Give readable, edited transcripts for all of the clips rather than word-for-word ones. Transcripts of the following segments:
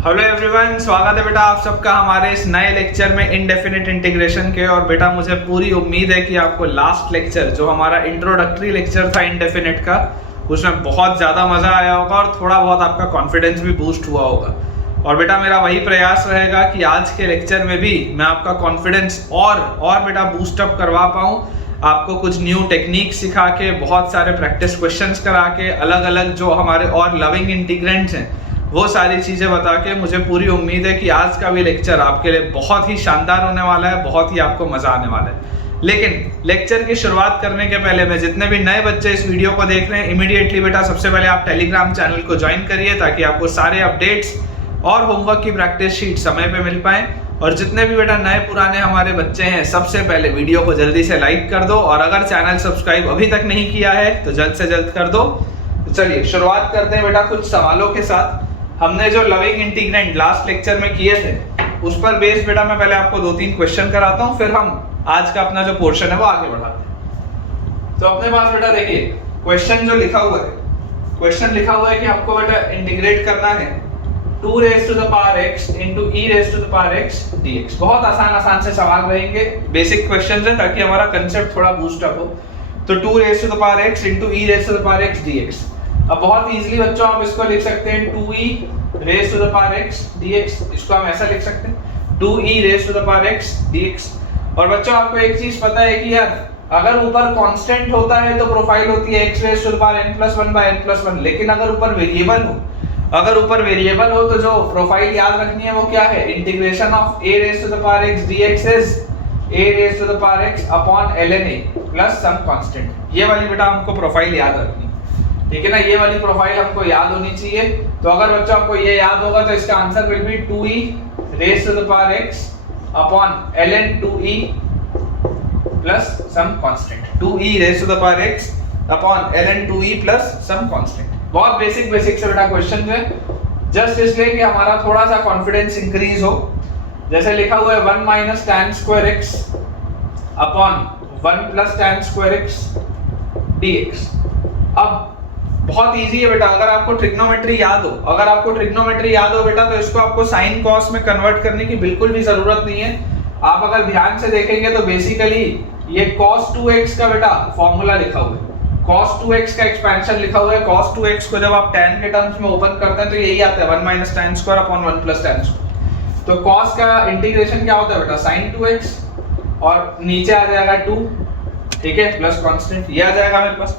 Hello everyone, स्वागत है बेटा आप सबका हमारे इस नए लेक्चर में इनडेफिनिट इंटीग्रेशन के। और बेटा मुझे पूरी उम्मीद है कि आपको लास्ट लेक्चर जो हमारा इंट्रोडक्टरी लेक्चर था इंडेफिनिट का, उसमें बहुत ज़्यादा मज़ा आया होगा और थोड़ा बहुत आपका कॉन्फिडेंस भी बूस्ट हुआ होगा। और बेटा मेरा वही प्रयास रहेगा कि आज के लेक्चर में भी मैं आपका कॉन्फिडेंस और बेटा बूस्टअप करवा पाऊँ, आपको कुछ न्यू टेक्निक सिखा के, बहुत सारे प्रैक्टिस क्वेश्चंस करा के, अलग अलग जो हमारे और लविंग इंटीग्रेंट्स हैं वो सारी चीज़ें बता के। मुझे पूरी उम्मीद है कि आज का भी लेक्चर आपके लिए बहुत ही शानदार होने वाला है, बहुत ही आपको मज़ा आने वाला है। लेकिन लेक्चर की शुरुआत करने के पहले मैं जितने भी नए बच्चे इस वीडियो को देख रहे हैं, इमीडिएटली बेटा सबसे पहले आप टेलीग्राम चैनल को ज्वाइन करिए ताकि आपको सारे अपडेट्स और होमवर्क की प्रैक्टिस शीट समय पे मिल पाए। और जितने भी बेटा नए पुराने हमारे बच्चे हैं, सबसे पहले वीडियो को जल्दी से लाइक कर दो और अगर चैनल सब्सक्राइब अभी तक नहीं किया है तो जल्द से जल्द कर दो। तो चलिए शुरुआत करते हैं बेटा कुछ सवालों के साथ। हमने जो लविंग इंटीग्रेंट लास्ट लेक्चर में किए थे उस पर बेस बेटा मैं पहले आपको 2-3 क्वेश्चन कराता हूँ, फिर हम आज का अपना जो पोर्शन है वो आगे बढ़ाते हैं। तो अपने पास बेटा देखिए क्वेश्चन जो लिखा हुआ है, क्वेश्चन लिखा हुआ है कि आपको बेटा इंटीग्रेट करना है 2 raised to the power x into e raised to the power x dx। बहुत आसान से सवाल रहेंगे, बेसिक क्वेश्चंस हैं ताकि हमारा कंसेप्ट थोड़ा बूस्ट अप हो। तो 2 raised to the power x into e raised to the power x dx। अब बहुत इजीली बच्चों आप इसको लिख सकते हैं 2e raised to the power x dx। इसको हम ऐसा लिख सकते हैं 2e raised to the power x dx। और बच्चों आपको एक चीज पता है कि यार अगर ऊपर कांस्टेंट होता है तो प्रोफाइल होती है x raised to the power n+1/n+1। लेकिन अगर ऊपर वेरिएबल हो, तो जो प्रोफाइल याद रखनी है वो क्या है, integration of a raised to the power x dx is a raised to the power x upon ln a plus some constant. ये वाली बेटा हमको प्रोफाइल याद रखनी है, ठीक है ना। ये वाली प्रोफाइल हमको याद होनी चाहिए। तो अगर बच्चों आपको ये याद होगा तो इसका answer will B 2e raised to the power x upon ln 2e plus some constant। 2e raised to the power x upon ln 2e plus some constant। बहुत बेसिक से बेटा क्वेश्चन है, जस्ट इसलिए कि हमारा थोड़ा सा कॉन्फिडेंस इंक्रीज हो। जैसे लिखा हुआ है 1 minus tan square x upon 1 plus tan square x dx। अब बहुत इजी है बेटा, अगर आपको ट्रिग्नोमेट्री याद हो बेटा तो इसको आपको साइन कॉस में कन्वर्ट करने की बिल्कुल भी जरूरत नहीं है। आप अगर ध्यान से देखेंगे तो बेसिकली ये cos 2x का बेटा फॉर्मूला लिखा हुआ है, cos 2x का एक्सपेंशन लिखा हुआ है। cos 2x को जब आप tan के टर्म्स में ओपन करते हैं तो यही आता है 1 minus tan square upon 1 plus tan square। तो cos का इंटीग्रेशन क्या होता है बेटा, sin 2x और नीचे आ जाएगा 2, ठीक है, प्लस कांस्टेंट ये आ जाएगा मेरे पास।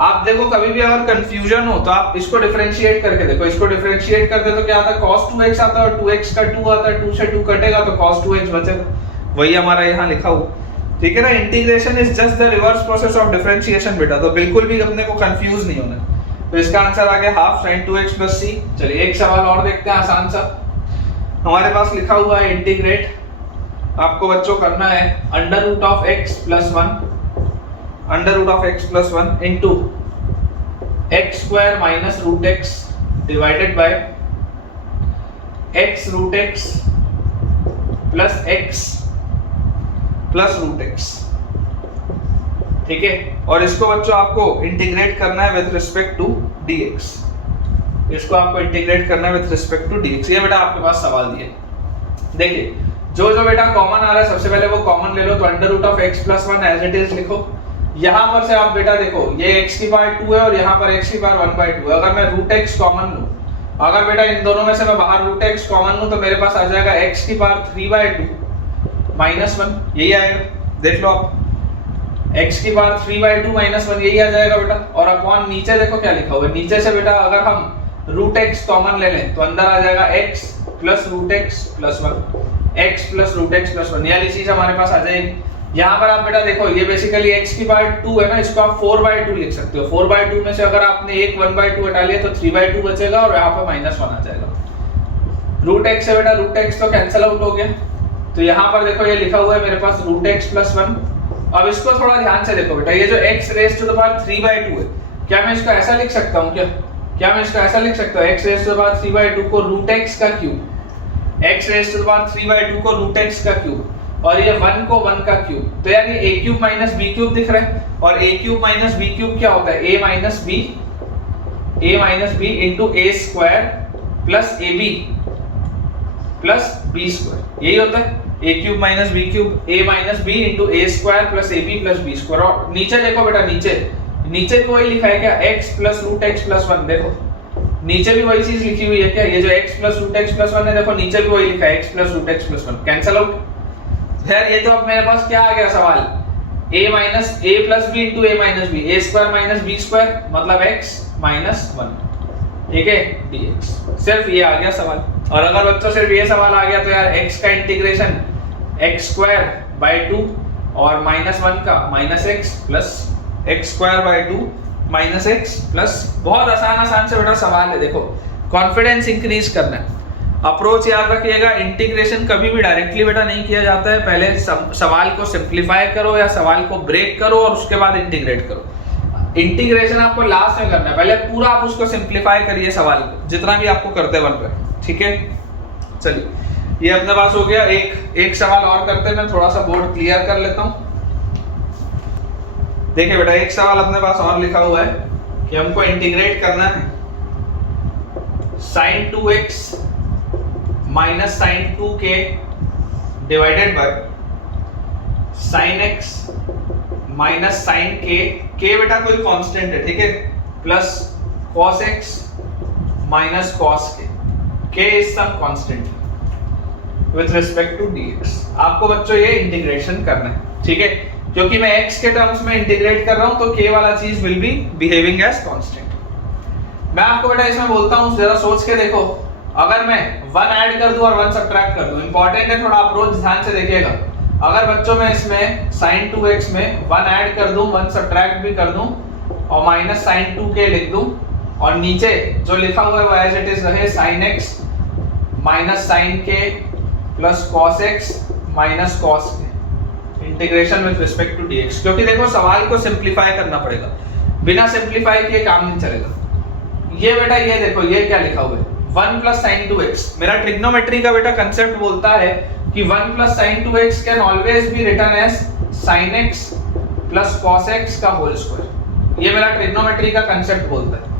आप देखो कभी भी अगर कंफ्यूजन हो तो आप इसको डिफरेंशिएट करके देखो, इसको डिफरेंशिएट करते तो क्या आता है, cos 2x आता है और 2x का 2 आता है, 2 से 2 कटेगा तो cos 2x बचेगा, वही हमारा यहाँ लिखा हुआ, ठीक है ना। Integration is just the reverse process of differentiation बेटा, तो बिल्कुल भी अपने को कंफ्यूज नहीं होना। तो इसका आंसर आ गया half sin 2x plus c। चलिए एक सवाल और देखते हैं आसान सा। हमारे पास लिखा हुआ है इंटीग्रेट, आपको बच्चों करना है √(x + 1) into x square minus √x divided by x √x plus x plus √x, ठीक है। और इसको बच्चों आपको इंटीग्रेट करना है विद रिस्पेक्ट टू dx। इसको आपको इंटीग्रेट करना है विद रिस्पेक्ट टू dx। ये बेटा आपके पास सवाल दिए, देखिए जो बेटा कॉमन आ रहा है सबसे पहले वो कॉमन ले लो। तो √(x + 1) एज इट इज लिखो। यहाँ पर से आप बेटा देखो ये x की पावर 2 है और यहाँ पर x की पावर 1/2 है। अगर मैं √x कॉमन लूं, अगर बेटा इन दोनों में से मैं बाहर √x कॉमन लूं तो मेरे पास आ जाएगा x की पावर 3/2 -1, यही आएगा। देख लो आप, x की पावर 3/2 -1 यही आ जाएगा बेटा। और अपॉन नीचे देखो क्या लिखा हुआ है, नीचे से बेटा अगर हम √x कॉमन ले लें तो अंदर आ जाएगा x plus √x plus 1, x plus √x plus 1, ये वाली चीज हमारे पास आ जाएगी। यहाँ पर आप बेटा देखो ये बेसिकली x की पावर 2 है ना, इसको आप 4/2 लिख सकते हो। 4/2 में से अगर आपने एक 1/2 हटा लिया तो 3/2 बचेगा और यहाँ पर -1 आ जाएगा। √x से बेटा √x तो कैंसिल आउट हो गया, तो यहाँ पर देखो ये लिखा हुआ है मेरे पास √x + 1। अब इसको थोड़ा ध्यान से देखो बेटा, ये जो x raised to the power 3/2 है, क्या मैं इसको ऐसा लिख सकता हूँ, क्या मैं इसको ऐसा लिख सकता हूँ, x raised to the power 3/2 को √x का cube, x raised to the power 3/2 को √x का क्यूब, और ये 1 को 1 का क्यूब। तो यार ये a³ - b³ दिख रहा है, और a³ - b³ क्या होता है, a - b into a² plus ab plus b square, यही होता है a cube minus b cube, a minus b into a square plus a b plus b square. और नीचे देखो बेटा, नीचे भी वही लिखा है क्या, x plus root x plus one. देखो नीचे भी वही चीज लिखी हुई है क्या, ये जो x plus root x plus one है, देखो नीचे भी वही लिखा है x plus root x plus one, cancel out. फिर ये तो अब मेरे पास क्या आ गया सवाल, a minus a plus b into a minus b, a square minus b square मतलब x माइनस वन, ठीक है dx। सिर्फ ये आ गया सवाल। और अगर बच्चों सिर्फ ये सवाल आ गया तो यार x का इंटीग्रेशन x स्क्वायर बाय 2 और माइनस वन का minus x plus x square by 2 minus x plus, बहुत आसान से बेटा सवाल है। देखो कॉन्फिडेंस इंक्रीज करना है, अप्रोच याद रखिएगा, इंटीग्रेशन कभी भी डायरेक्टली बेटा नहीं किया जाता है, पहले सवाल को सिंप्लीफाई करो या सवाल को ब्रेक करो और उसके बाद इंटीग्रेट करो। इंटीग्रेशन आपको लास्ट में करना है, पहले पूरा आप उसको सिंप्लीफाई करिए सवाल को, जितना भी आपको करते बन रहा है, ठीक है। चलिए ये अपने पास हो गया, एक सवाल और करते हैं, मैं थोड़ा सा बोर्ड क्लियर कर लेता हूं। देखिए बेटा एक सवाल अपने पास और लिखा हुआ है कि हमको इंटीग्रेट करना है sin 2x minus sin 2k divided by sin x minus sin k बेटा कोई कांस्टेंट है, ठीक है, plus cos x minus cos k is some constant with respect to dx। आपको बच्चों ये इंटीग्रेशन करना है, ठीक है, क्योंकि मैं x के टर्म्स में इंटीग्रेट कर रहा हूं तो k वाला चीज will be behaving as constant. मैं आपको बेटा इसमें बोलता हूं, जरा सोच के देखो, अगर मैं 1 ऐड कर दूं और 1 सब्ट्रैक्ट कर दूं, इंपॉर्टेंट है, थोड़ा अप्रोच ध्यान से देखिएगा। अगर बच्चों मैं इसमें sin 2x में 1 ऐड कर दूं, 1 सब्ट्रैक्ट भी कर दूं और माइनस sin 2k लिख दूं और नीचे जो लिखा हुआ है वो एज इट इज रहे sin x minus sin k plus cos x minus cos k integration with respect to dx। क्योंकि देखो सवाल को सिंप्लीफाई करना पड़ेगा, बिना सिंप्लीफाई किए काम नहीं चलेगा। ये बेटा ये देखो ये क्या लिखा हुआ है, 1 प्लस sin 2x। मेरा ट्रिग्नोमेट्री का बेटा कंसेप्ट बोलता है कि 1 plus sin 2x can always be written as sin x plus cos x का होल स्क्वायर। ये मेरा ट्रिग्नोमेट्री का कंसेप्ट बोलता है।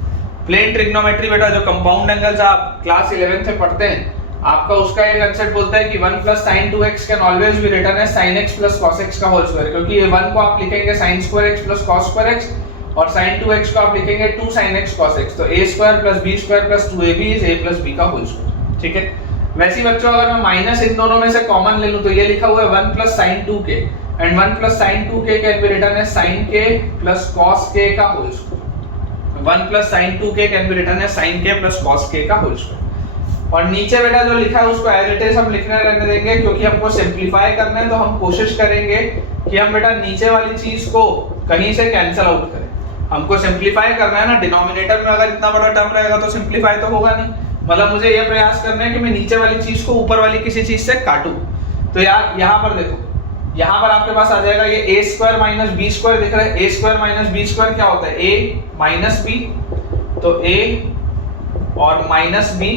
प्लेन ट्रिग्नोमेट्री बेटा जो कंपाउंड एंगल्स आप क्लास 11th में पढ़ते हैं, आपका उसका ये कंसेप्ट बोलता है कि 1 plus sin 2x can always be written as sin x plus cos x का होल स्क्वायर। क्योंकि ये 1 को आप लिखेंगे sin square x plus cos square x और sin 2x को आप लिखेंगे 2 sin x cos x, तो a square plus b square plus 2ab is a plus b का होल स्क्वायर, ठीक है। वैसे ही बच्चों अगर मैं माइनस इन दोनों में से कॉमन ले लूं तो ये लिखा हुआ है 1 plus sin 2k and 1 plus sin 2k can be written as sin k plus cos k का whole square. 1 plus sin 2k can be written as sin k plus cos k का whole square. और नीचे बेटा जो लिखा है उसको as it is हम लिखने रहने देंगे, क्योंकि हमको सिंप्लीफाई करना है, तो हम कोशिश करेंगे कि हम बेटा नीचे वाली चीज को कहीं से कैंसिल आउट करें। हमको सिंप्लीफाई करना है ना, डिनोमिनेटर में अगर इतना बड़ा टर्म रहेगा तो सिंप्लीफाई तो होगा नहीं, मतलब मुझे ये प्रयास करना है कि मैं नीचे वाली चीज को ऊपर वाली किसी चीज से काटूं। तो यार यहाँ पर देखो, यहाँ पर आपके पास आ जाएगा ये a square minus b square दिख रहा है, a square minus b square क्या होता है, a माइनस b, तो a और माइनस b,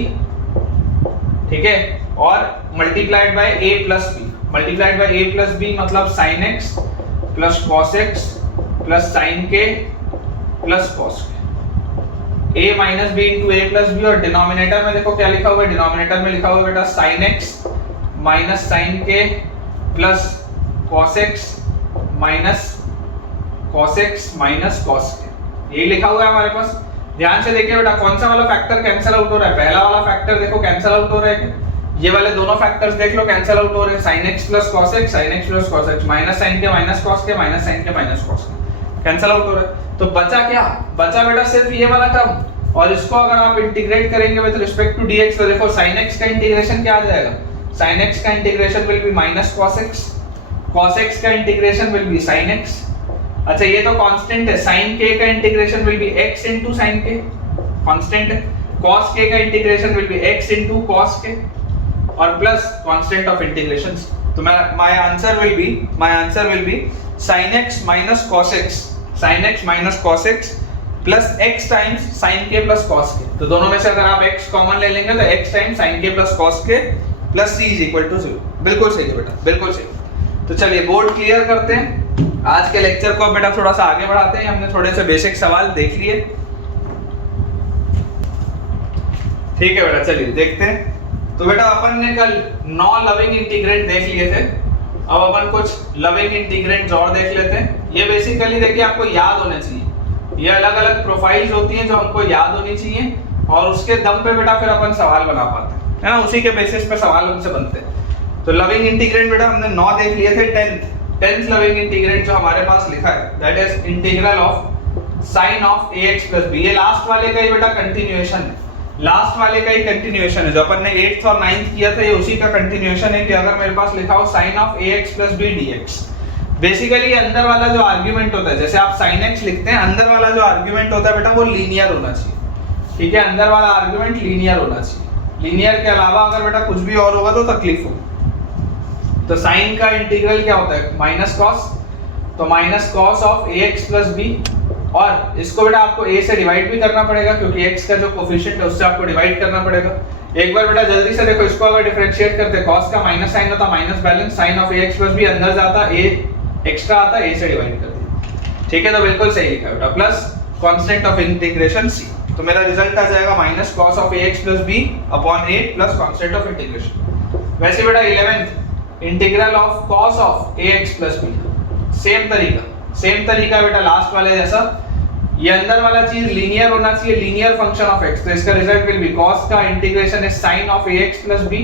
ठीक है, और multiplied by a plus b, multiplied by a plus b मतलब sin x plus cos x plus sin k plus cos k, a minus b into a plus b। और denominator में देखो क्या लिखा हुआ है, डिनोमिनेटर में लिखा हुआ है बेटा sin x minus sin k plus cos x minus cos x minus cos k, यही लिखा हुआ है हमारे पास। ध्यान से देखिए बेटा कौन सा वाला फैक्टर कैंसिल आउट हो रहा है, पहला वाला फैक्टर देखो कैंसिल आउट हो रहा है, ये वाले दोनों फैक्टर्स देख लो कैंसिल आउट हो रहे हैं, sin x plus cos x, sin x plus cos x, minus sin k minus cos k, minus sin k minus cos k, cancel out हो रहा है। तो बचा क्या, बचा बेटा सिर्फ ये वाला टर्म, और इसको अगर आप इंटीग्रेट करेंगे विद रिस्पेक्ट टू dx तो देखो sin x का इंटीग्रेशन क्या आ जाएगा, sin x का integration will be minus cos x, cos x का integration will be sin x। अच्छा ये तो कांस्टेंट है, sin k का integration will be x into sin k, constant है, cos k का integration will be x into cos k और plus constant of integrations. तो my answer will be sin x minus cos x, sin x minus cos x plus x times sin k plus cos k। तो दोनों में से अगर आप x common ले लेंगे तो x times sin k plus cos k plus c is equal to 0। बिल्कुल सही है बेटा, बिल्कुल सही। तो चलिए बोर्ड क्लियर करते हैं, आज के लेक्चर को बेटा थोड़ा सा आगे बढ़ाते हैं। हमने थोड़े से बेसिक सवाल देख लिए, ठीक है बेटा, चलिए देखते हैं। तो बेटा अपन ने कल 9 लविंग इंटीग्रेंट देख लिए थे, अब अपन कुछ लविंग इंटीग्रेंट्स और देख लेते हैं। ये बेसिकली देखिए आपको याद होने चाहिए, ये अलग अलग प्रोफाइल्स होती हैं जो हमको याद होनी चाहिए और उसके दम पे बेटा फिर अपन सवाल बना पाते हैं, है ना, उसी के बेसिस पे सवाल उनसे बनते हैं। तो लविंग इंटीग्रेंट बेटा हमने 9 देख लिए थे। 10th लविंग इंटीग्रेंट जो हमारे पास लिखा है that is integral of sine of ax plus b। ये लास्ट वाले का ही बेटा कंटिन्यूएशन है, लास्ट वाले का ही कंटिन्यूएशन है जो अपन ने 8th और 9th किया था, ये उसी का कंटिन्यूएशन है कि अगर मेरे पास लिखा हो sin of ax plus b dx। Basically अंदर वाला जो आर्गुमेंट होता है, जैसे आप sin x लिखते हैं, अंदर वाला जो आर्गुमेंट होता है बेटा वो लीनियर होना चाहिए, ठीक है, अंदर वाला आर्गुमेंट लीनियर होना चाहिए। लीनियर के अलावा अगर बेटा कुछ भी और होगा तो तकलीफ होगी। तो साइन का इंटीग्रल क्या होता है, माइनस कॉस, तो minus cos of ax plus b, और इसको बेटा आपको a से डिवाइड भी करना पड़ेगा क्योंकि x का जो कोफिशिएंट है उससे आपको डिवाइड करना पड़ेगा। एक बार बेटा जल्दी से देखो, इसको अगर डिफरेंशिएट करते, cos का माइनस साइन होता minus balance, sin of ax plus b अंदर जाता, a एक्स्ट्रा आता, a से डिवाइड कर दिया, ठीक है, तो बिल्कुल सही लिखा बेटा, plus constant of integration c। तो मेरा रिजल्ट आ जाएगा minus cos of ax plus b upon a plus constant of integration. वैसे बेटा 11th integral of cos of ax plus b, same तरीका बेटा लास्ट वाले जैसा, ये अंदर वाला चीज लीनियर होना चाहिए, लीनियर फंक्शन ऑफ x, तो इसका रिजल्ट विल बी cos का integration is sin of ax plus b,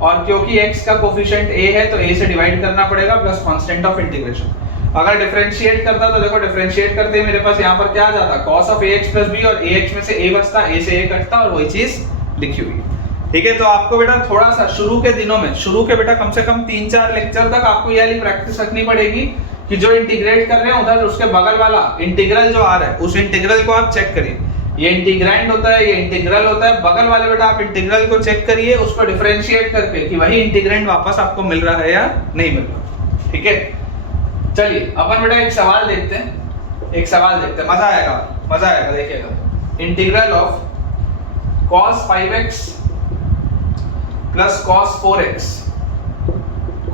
और क्योंकि x का कोफिशिएंट a है तो a से डिवाइड करना पड़ेगा प्लस कांस्टेंट ऑफ इंटीग्रेशन। अगर डिफरेंशिएट करता तो देखो डिफरेंशिएट करते ही मेरे पास यहाँ पर क्या आ जाता, cos of ax plus b, और ax में से a बचता, a से a कटता, और वही चीज लिखी हुई है, ठीक है। तो आपको बेटा थोड़ा सा शुरू के दिनों में, शुरू के बेटा कम से कम 3-4 लेक्चर तक आपको ये वाली प्रैक्टिस रखनी पड़ेगी कि जो इंटीग्रेट कर रहे हैं उधर उसके बगल वाला इंटीग्रल जो आ रहा है उस इंटीग्रल को आप चेक करिए। ये इंटीग्रैंड होता है, ये इंटीग्रल होता है, बगल वाले बेटा आप इंटीग्रल को चेक करिए, उसको डिफरेंशिएट करके कि वही इंटीग्रैंड वापस आपको मिल रहा है या नहीं मिल रहा, ठीक है। चलिए अपन बेटा एक सवाल देखते हैं, मजा आएगा, देखिएगा। Integral of cos 5x plus cos 4x,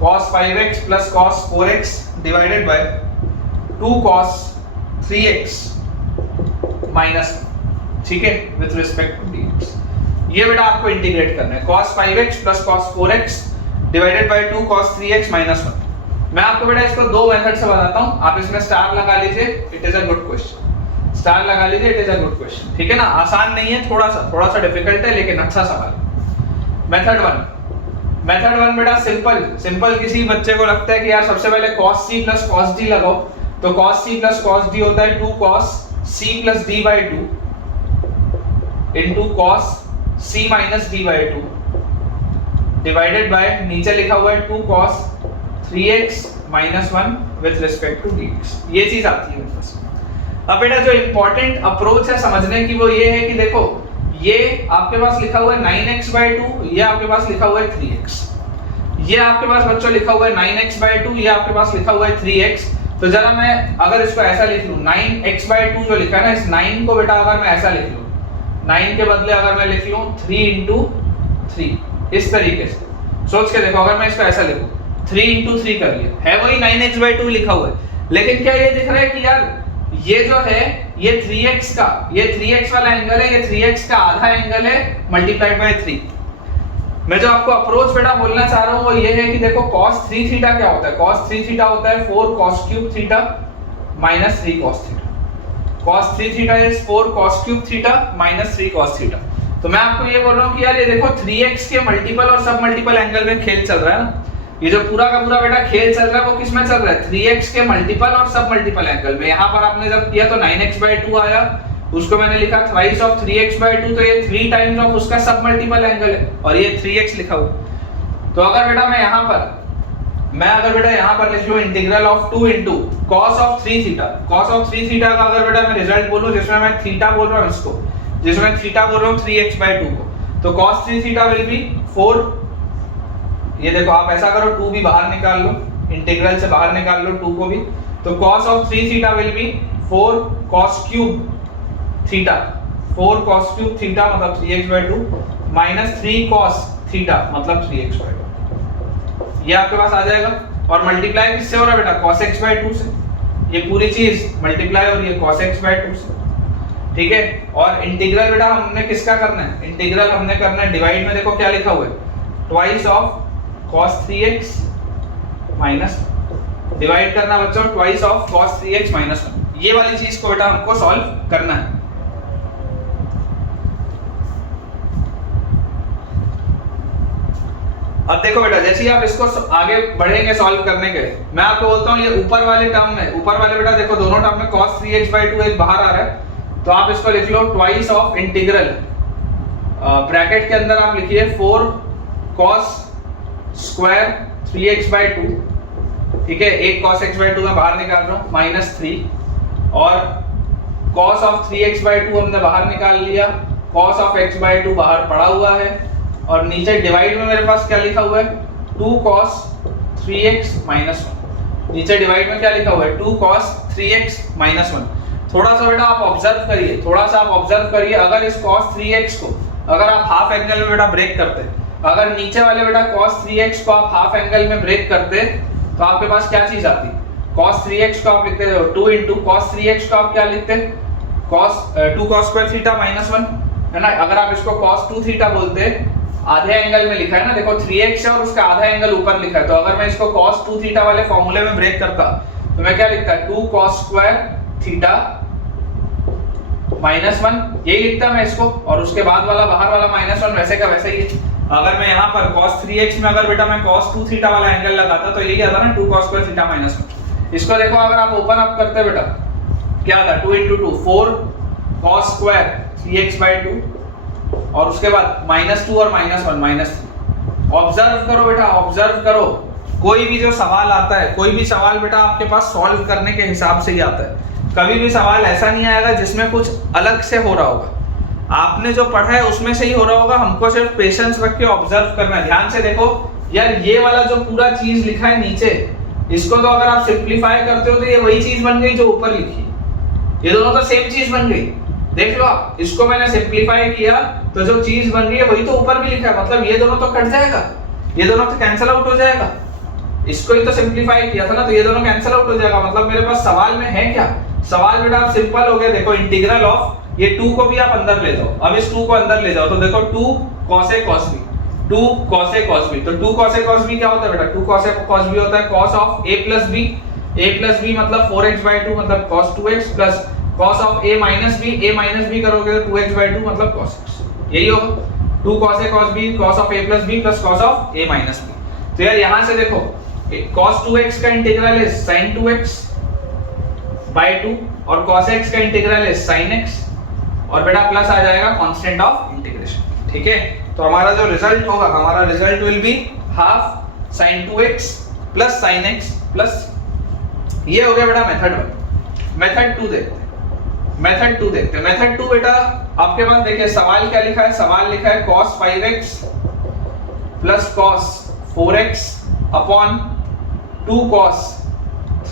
cos 5x plus cos 4x divided by 2 cos 3x minus, ठीक है, विद रिस्पेक्ट टू dx। ये बेटा आपको इंटीग्रेट करना है, cos 5x plus cos 4x divided by 2 cos 3x minus 1। मैं आपको बेटा इसको दो मेथड से बताता हूं, आप इसमें स्टार लगा लीजिए, it is a good question, star लगा लीजिए, it is a good question, ठीक है ना, आसान नहीं है, थोड़ा सा डिफिकल्ट है लेकिन अच्छा सवाल। मेथड 1 बेटा सिंपल किसी बच्चे को लगता है कि यार सबसे पहले cos c plus cos d लगाओ, तो cos c plus cos d होता है 2 cos c plus d by 2 into cos c minus d by 2 divided by, नीचे लिखा हुआ है 2 cos 3x minus 1 with respect to dx। ये चीज आती है मेरे पास। अब बेटा जो इंपॉर्टेंट अप्रोच है समझने की वो ये है कि देखो ये आपके पास लिखा हुआ है 9x by 2, ये आपके पास लिखा हुआ है 3x, ये आपके पास बच्चों लिखा हुआ है 9x by 2, ये आपके पास लिखा हुआ है 3x। तो जरा मैं अगर इसको ऐसा लिख लूं, 9x by 2 जो लिखा है ना, इस 9 को बेटा अगर मैं ऐसा लिख लूं, 9 के बदले अगर मैं लिख लूं 3 into 3, इस तरीके से सोच के देखो, अगर मैं इसको ऐसा लिखूं 3 into 3 कर लिया, है वही 9x by 2 लिखा हुआ है, लेकिन क्या ये दिख रहा है कि यार ये जो है ये 3x का, ये 3x वाला एंगल है, ये 3x का आधा एंगल है मल्टीप्लाइड बाय 3। मैं जो आपको अप्रोच बेटा बोलना चाह रहा हूं वो ये है कि देखो cos 3 थीटा क्या होता है, cos 3 थीटा होता है 4 cos cube theta minus 3 cos theta, cos 3 theta is 4 cos cube theta minus 3 cos theta. तो मैं आपको ये बोल रहा हूं कि यार ये देखो 3x के मल्टीपल और सब मल्टीपल एंगल में खेल चल रहा है ना, ये जो पूरा का पूरा बेटा खेल चल रहा है वो किसमें चल रहा है, 3x के मल्टीपल और सब मल्टीपल एंगल में। यहाँ पर आपने जब किया तो 9x by 2 आया, उसको मैंने लिखा थ्राइस ऑफ 3x by 2, तो ये 3 टाइम्स ऑफ उसका सब मल्टीपल एंगल है और ये 3x लिखा हुआ। तो अगर बेटा मैं यहाँ पर लिख लूं integral of 2 into cos of 3 theta, cos of 3 theta का अगर बेटा मैं रिजल्ट बोलूं जिसमें मैं थीटा बोल रहा हूं इसको, जिसमें थीटा बोल रहा हूं 3x by 2 को, तो cos 3 थीटा विल बी 4, ये देखो आप ऐसा करो 2 भी बाहर निकाल लो, इंटीग्रल से बाहर निकाल लो 2 को भी, तो cos of 3 theta will B 4 cos cube theta, 4 cos cube theta मतलब 3x by 2 minus 3 cos theta मतलब 3x by 2, ये आपके पास आ जाएगा। और मल्टीप्लाई किससे हो रहा है बेटा, cos x by 2 से, ये पूरी चीज मल्टीप्लाई हो रही है cos x by 2 से, ठीक है। और इंटीग्रल बेटा हमने किसका करना है, इंटीग्रल हमने करना है डिवाइड में, देखो क्या लिखा हुआ है twice of cos 3x minus, divide करना बच्चों twice of cos 3x minus 1। ये वाली चीज को बेटा हमको सॉल्व करना है। अब देखो बेटा, जैसे ही आप इसको आगे बढ़ेंगे सॉल्व करने के, मैं आपको बोलता हूँ ये ऊपर वाले टर्म में, ऊपर वाले बेटा देखो दोनों टर्म में cos 3x/2 एक बाहर आ रहा है, तो आप इसको लिख लो ट्वाइस ऑफ इंटीग्रल, ब्रैकेट के अंदर आप लिखिए 4 cos स्क्वायर 3x/2, ठीक है, एक cos x/2 मैं बाहर निकाल रहा हूँ -3, और cos ऑफ 3x/2 हमने बाहर निकाल लिया, cos ऑफ x/2 बाहर पड़ा हुआ है, और नीचे डिवाइड में मेरे पास क्या लिखा हुआ है 2 cos 3x माइनस 1। नीचे डिवाइड में क्या लिखा हुआ है 2 cos 3x माइनस 1। थोड़ा सा बेटा आप ऑब्जर्व करिए, थोड़ा सा आप ऑब्जर्व करिए, अगर इस cos 3x को अगर आप हाफ एंगल में बेटा ब्रेक करते, अगर नीचे वाले बेटा cos 3x को आप हाफ एंगल में ब्रेक करते, तो आपके पास क्या चीज आती, cos 3x को आप लिखते 2 into cos 3x को आप क्या लिखते, cos 2 cos square theta minus 1, है ना। अगर आप इसको cos 2 थीटा बोलते, आधे एंगल में लिखा है ना, देखो 3x है और उसका आधा एंगल ऊपर लिखा है, तो अगर मैं इसको cos 2 थीटा वाले फॉर्मूले में ब्रेक करता, तो मैं क्या लिखता 2 cos स्क्वायर थीटा माइनस 1, यही लिखता मैं इसको, और उसके बाद वाला बाहर वाला -1 वैसे का वैसे ही। अगर मैं यहाँ पर cos 3x में अगर बेटा मैं cos 2 थीटा वाला एंगल लगाता, तो यही आता ना 2 cos स्क्वायर थीटा माइनस 1। इसको देखो अगर आप ओपन अप करते बेटा, क्या आता 2 into 2 4 cos स्क्वायर 3x/2, और उसके बाद -2 और -1 -3। ऑब्जर्व करो बेटा, ऑब्जर्व करो, कोई भी जो सवाल आता है, कोई भी सवाल बेटा आपके पास सॉल्व करने के हिसाब से ही आता है, कभी भी सवाल ऐसा नहीं आएगा जिसमें कुछ अलग से हो रहा होगा। आपने जो पढ़ा है उसमें से ही हो रहा होगा, हमको सिर्फ पेशेंस रख के ऑब्जर्व करना है। ध्यान से देखो यार, ये वाला जो पूरा चीज लिखा है नीचे, इसको तो अगर आप सिंप्लीफाई करते हो तो ये वही चीज बन गई जो ऊपर लिखी, ये दोनों तो सेम चीज बन गई। देख लो आप, इसको मैंने सिंप्लीफाई किया तो जो चीज बन रही है वही तो ऊपर भी लिखा है, मतलब ये दोनों तो कट जाएगा, ये दोनों तो कैंसिल आउट हो जाएगा। इसको ही तो सिंप्लीफाई किया था ना, तो ये दोनों कैंसिल आउट हो जाएगा। मतलब मेरे पास सवाल में है क्या, सवाल बेटा आप सिंपल हो गया। देखो इंटीग्रल ऑफ ये 2 को भी आप अंदर ले जाओ, अब इस 2 को अंदर ले जाओ, तो देखो 2 cos a cos b, 2 cos a cos b, तो 2 cos a cos b क्या होता है बेटा, 2 cos a cos b होता है cos of a plus b, a plus b मतलब 4x/2 मतलब cos 2x plus cos of a minus b करोगे तो 2x/2 मतलब cos x, यही होगा 2 cos a cos b cos of a plus b plus cos of a minus b। तो यार यहां से देखो cos 2x का इंटीग्रल है sin 2x by 2 और cos x का इंटीग्रल है sin x, और बेटा प्लस आ जाएगा कांस्टेंट ऑफ इंटीग्रेशन, ठीक है। तो हमारा जो रिजल्ट होगा, हमारा result will be half sin 2x plus sin x plus, ये हो गया बेटा मेथड 1। मेथड 2 देखते हैं, मेथड 2 देखते हैं। मेथड 2 बेटा आपके पास देखिए सवाल क्या लिखा है, सवाल लिखा है cos 5x plus cos 4x upon 2 cos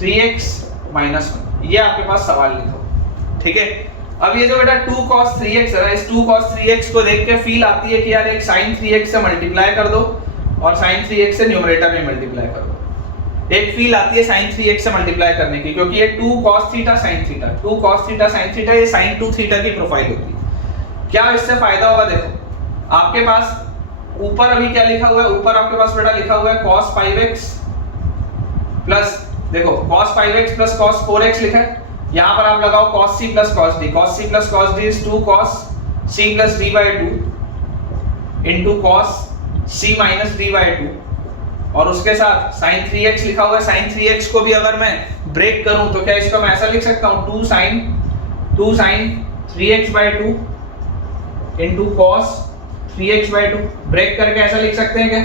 3x minus 1, ये आपके पास सवाल लिखा, ठीक है। अब ये जो बेटा 2 cos 3x है, इस 2 cos 3x को देख के फील आती है कि यार एक sin 3x से मल्टीप्लाई कर दो और sin 3x से न्यूमरेटर में मल्टीप्लाई कर दो। एक फील आती है sin 3x से मल्टीप्लाई करने की, क्योंकि ये 2 cos theta sin theta, 2 cos theta sin theta, ये sin 2 थीटा की प्रोफाइल होती है। क्या इससे फायदा होगा, देखो आपके पास ऊपर अभी क्या लिखा हुआ है, ऊपर आपके पास बेटा लिखा हुआ है cos 5x प्लस, देखो cos 5x plus cos 4x लिखा है, यहां पर आप लगाओ cos c plus cos d, cos c plus cos d is 2 cos c plus d by 2 into cos c minus d by 2, और उसके साथ sin 3x लिखा हुआ है। sin 3x को भी अगर मैं ब्रेक करूं तो क्या इसको मैं ऐसा लिख सकता हूं 2 sin 3x by 2 into cos 3x by 2, break करके ऐसा लिख सकते हैं क्या,